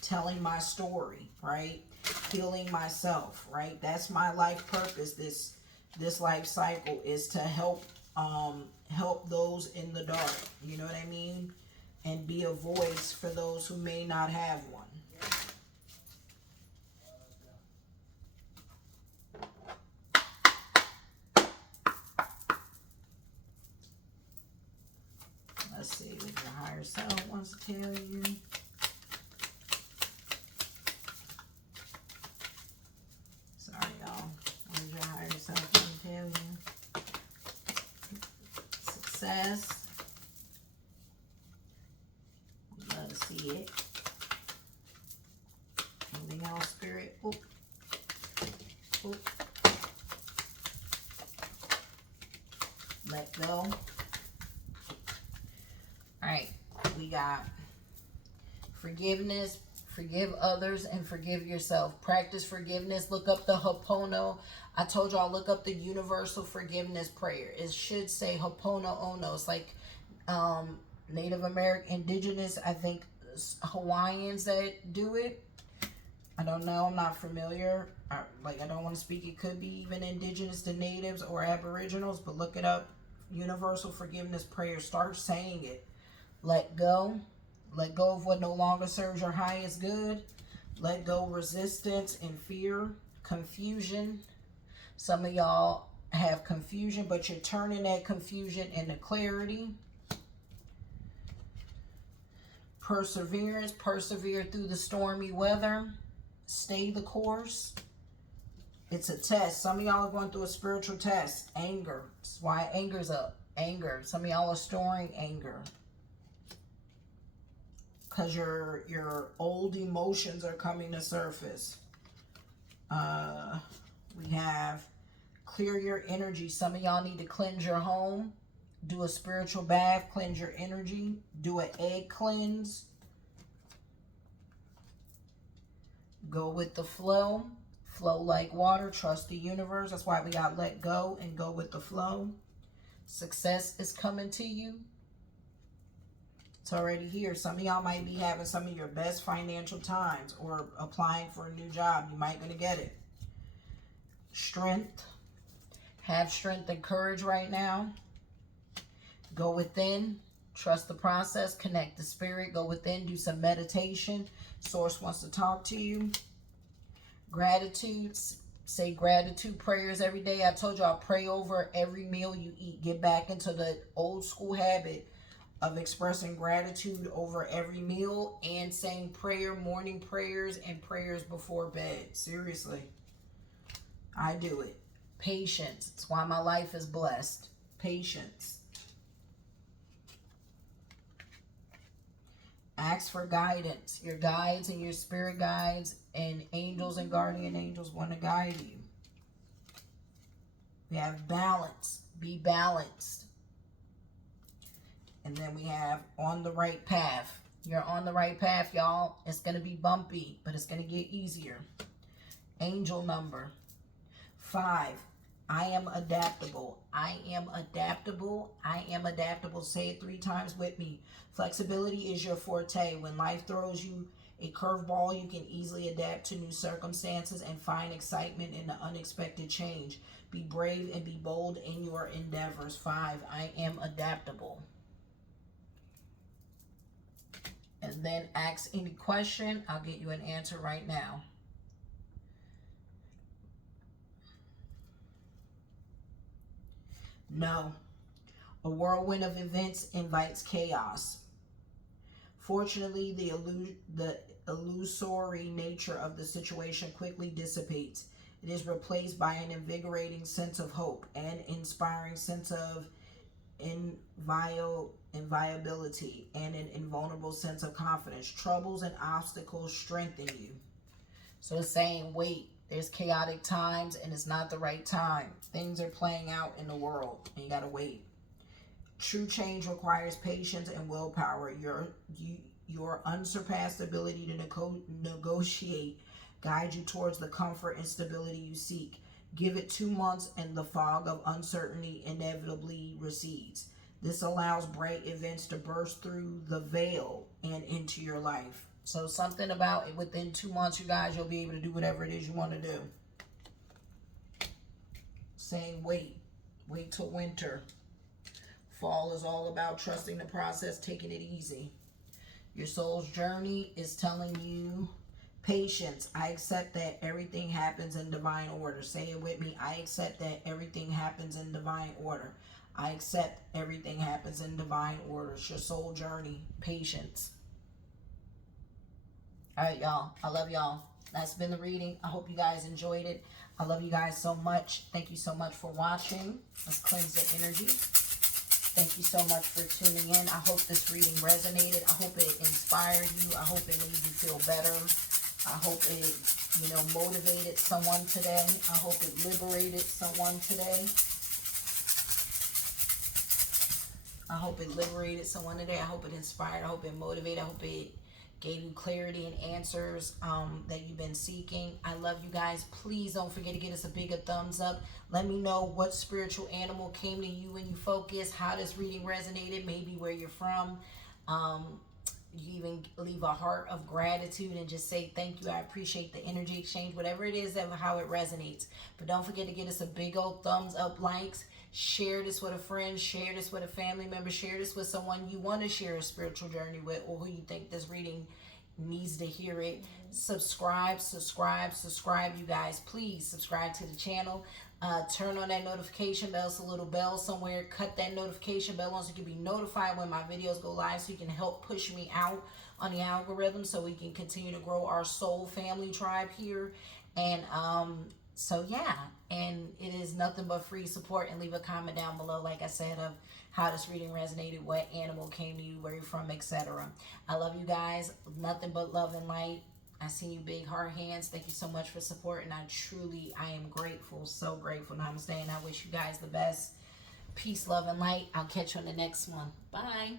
telling my story, right? Healing myself, right? That's my life purpose. This life cycle is to help those in the dark, you know what I mean? And be a voice for those who may not have one. Let's see what your higher self wants to tell you. Sorry, y'all. What does your higher self want to tell you? Success. Love to see it. Anything else, Spirit? Oop. Oop. Let go. Alright, we got forgiveness, forgive others, and forgive yourself. Practice forgiveness. Look up the Ho'opono. I told y'all, look up the universal forgiveness prayer. It should say Ho'oponopono. It's like Native American, indigenous, I think Hawaiians that do it. I don't know. I'm not familiar. I don't want to speak. It could be even indigenous to natives or aboriginals, but look it up. Universal forgiveness prayer. Start saying it. Let go. Let go of what no longer serves your highest good. Let go resistance and fear, confusion. Some of y'all have confusion, but you're turning that confusion into clarity. Perseverance. Persevere through the stormy weather. Stay the course. It's a test. Some of y'all are going through a spiritual test. Anger. That's why anger's up. Anger. Some of y'all are storing anger, because your old emotions are coming to surface. We have clear your energy. Some of y'all need to cleanse your home. Do a spiritual bath. Cleanse your energy. Do an egg cleanse. Go with the flow. Flow like water. Trust the universe. That's why we got let go and go with the flow. Success is coming to you. It's already here. Some of y'all might be having some of your best financial times, or applying for a new job. You might gonna get it. Strength. Have strength and courage right now. Go within. Trust the process. Connect the spirit. Go within. Do some meditation. Source wants to talk to you. Gratitude. Say gratitude prayers every day. I told you I'll pray over every meal you eat. Get back into the old school habit of expressing gratitude over every meal and saying prayer, morning prayers, and prayers before bed. Seriously. I do it. Patience. It's why my life is blessed. Patience. Ask for guidance. Your guides and your spirit guides and angels and guardian angels want to guide you. We have balance. Be balanced. And then we have on the right path. You're on the right path, y'all. It's going to be bumpy, but it's going to get easier. Angel number 5. I am adaptable. I am adaptable. I am adaptable. Say it 3 times with me. Flexibility is your forte. When life throws you a curveball, you can easily adapt to new circumstances and find excitement in the unexpected change. Be brave and be bold in your endeavors. 5. I am adaptable. And then ask any question. I'll get you an answer right now. No. A whirlwind of events invites chaos. Fortunately, the illusory nature of the situation quickly dissipates. It is replaced by an invigorating sense of hope and inspiring sense of inviolability and an invulnerable sense of confidence. Troubles and obstacles strengthen you. So it's saying, wait, there's chaotic times and it's not the right time. Things are playing out in the world and you gotta wait. True change requires patience and willpower. Your unsurpassed ability to negotiate guides you towards the comfort and stability you seek. Give it 2 months and the fog of uncertainty inevitably recedes. This allows bright events to burst through the veil and into your life. So something about it, within 2 months, you guys, you'll be able to do whatever it is you want to do. Saying wait till winter. Fall is all about trusting the process, taking it easy. Your soul's journey is telling you patience. I accept that everything happens in divine order. Say it with me. I accept that everything happens in divine order. I accept everything happens in divine order. It's your soul journey. Patience. All right, y'all. I love y'all. That's been the reading. I hope you guys enjoyed it. I love you guys so much. Thank you so much for watching. Let's cleanse the energy. Thank you so much for tuning in. I hope this reading resonated. I hope it inspired you. I hope it made you feel better. I hope it, motivated someone today. I hope it liberated someone today. I hope it liberated someone today. I hope it inspired. I hope it motivated. I hope it gave you clarity and answers that you've been seeking. I love you guys. Please don't forget to give us a bigger thumbs up. Let me know what spiritual animal came to you when you focus, how this reading resonated, maybe where you're from. You even leave a heart of gratitude and just say thank you. I appreciate the energy exchange, whatever it is, how it resonates. But don't forget to give us a big old thumbs up, likes. Share this with a friend, share this with a family member, share this with someone you want to share a spiritual journey with, or who you think this reading needs to hear it. Subscribe, you guys. Please subscribe to the channel. Turn on that notification bell. It's a little bell somewhere. Cut that notification bell on so you can be notified when my videos go live, so you can help push me out on the algorithm so we can continue to grow our soul family tribe here. And so yeah, and it is nothing but free support. And leave a comment down below, like I said, of how this reading resonated, what animal came to you, where you're from, etc. I love you guys. Nothing but love and light. I see you, big heart hands. Thank you so much for support, and I am grateful, so grateful. Namaste, and I wish you guys the best. Peace, love, and light. I'll catch you on the next one. Bye.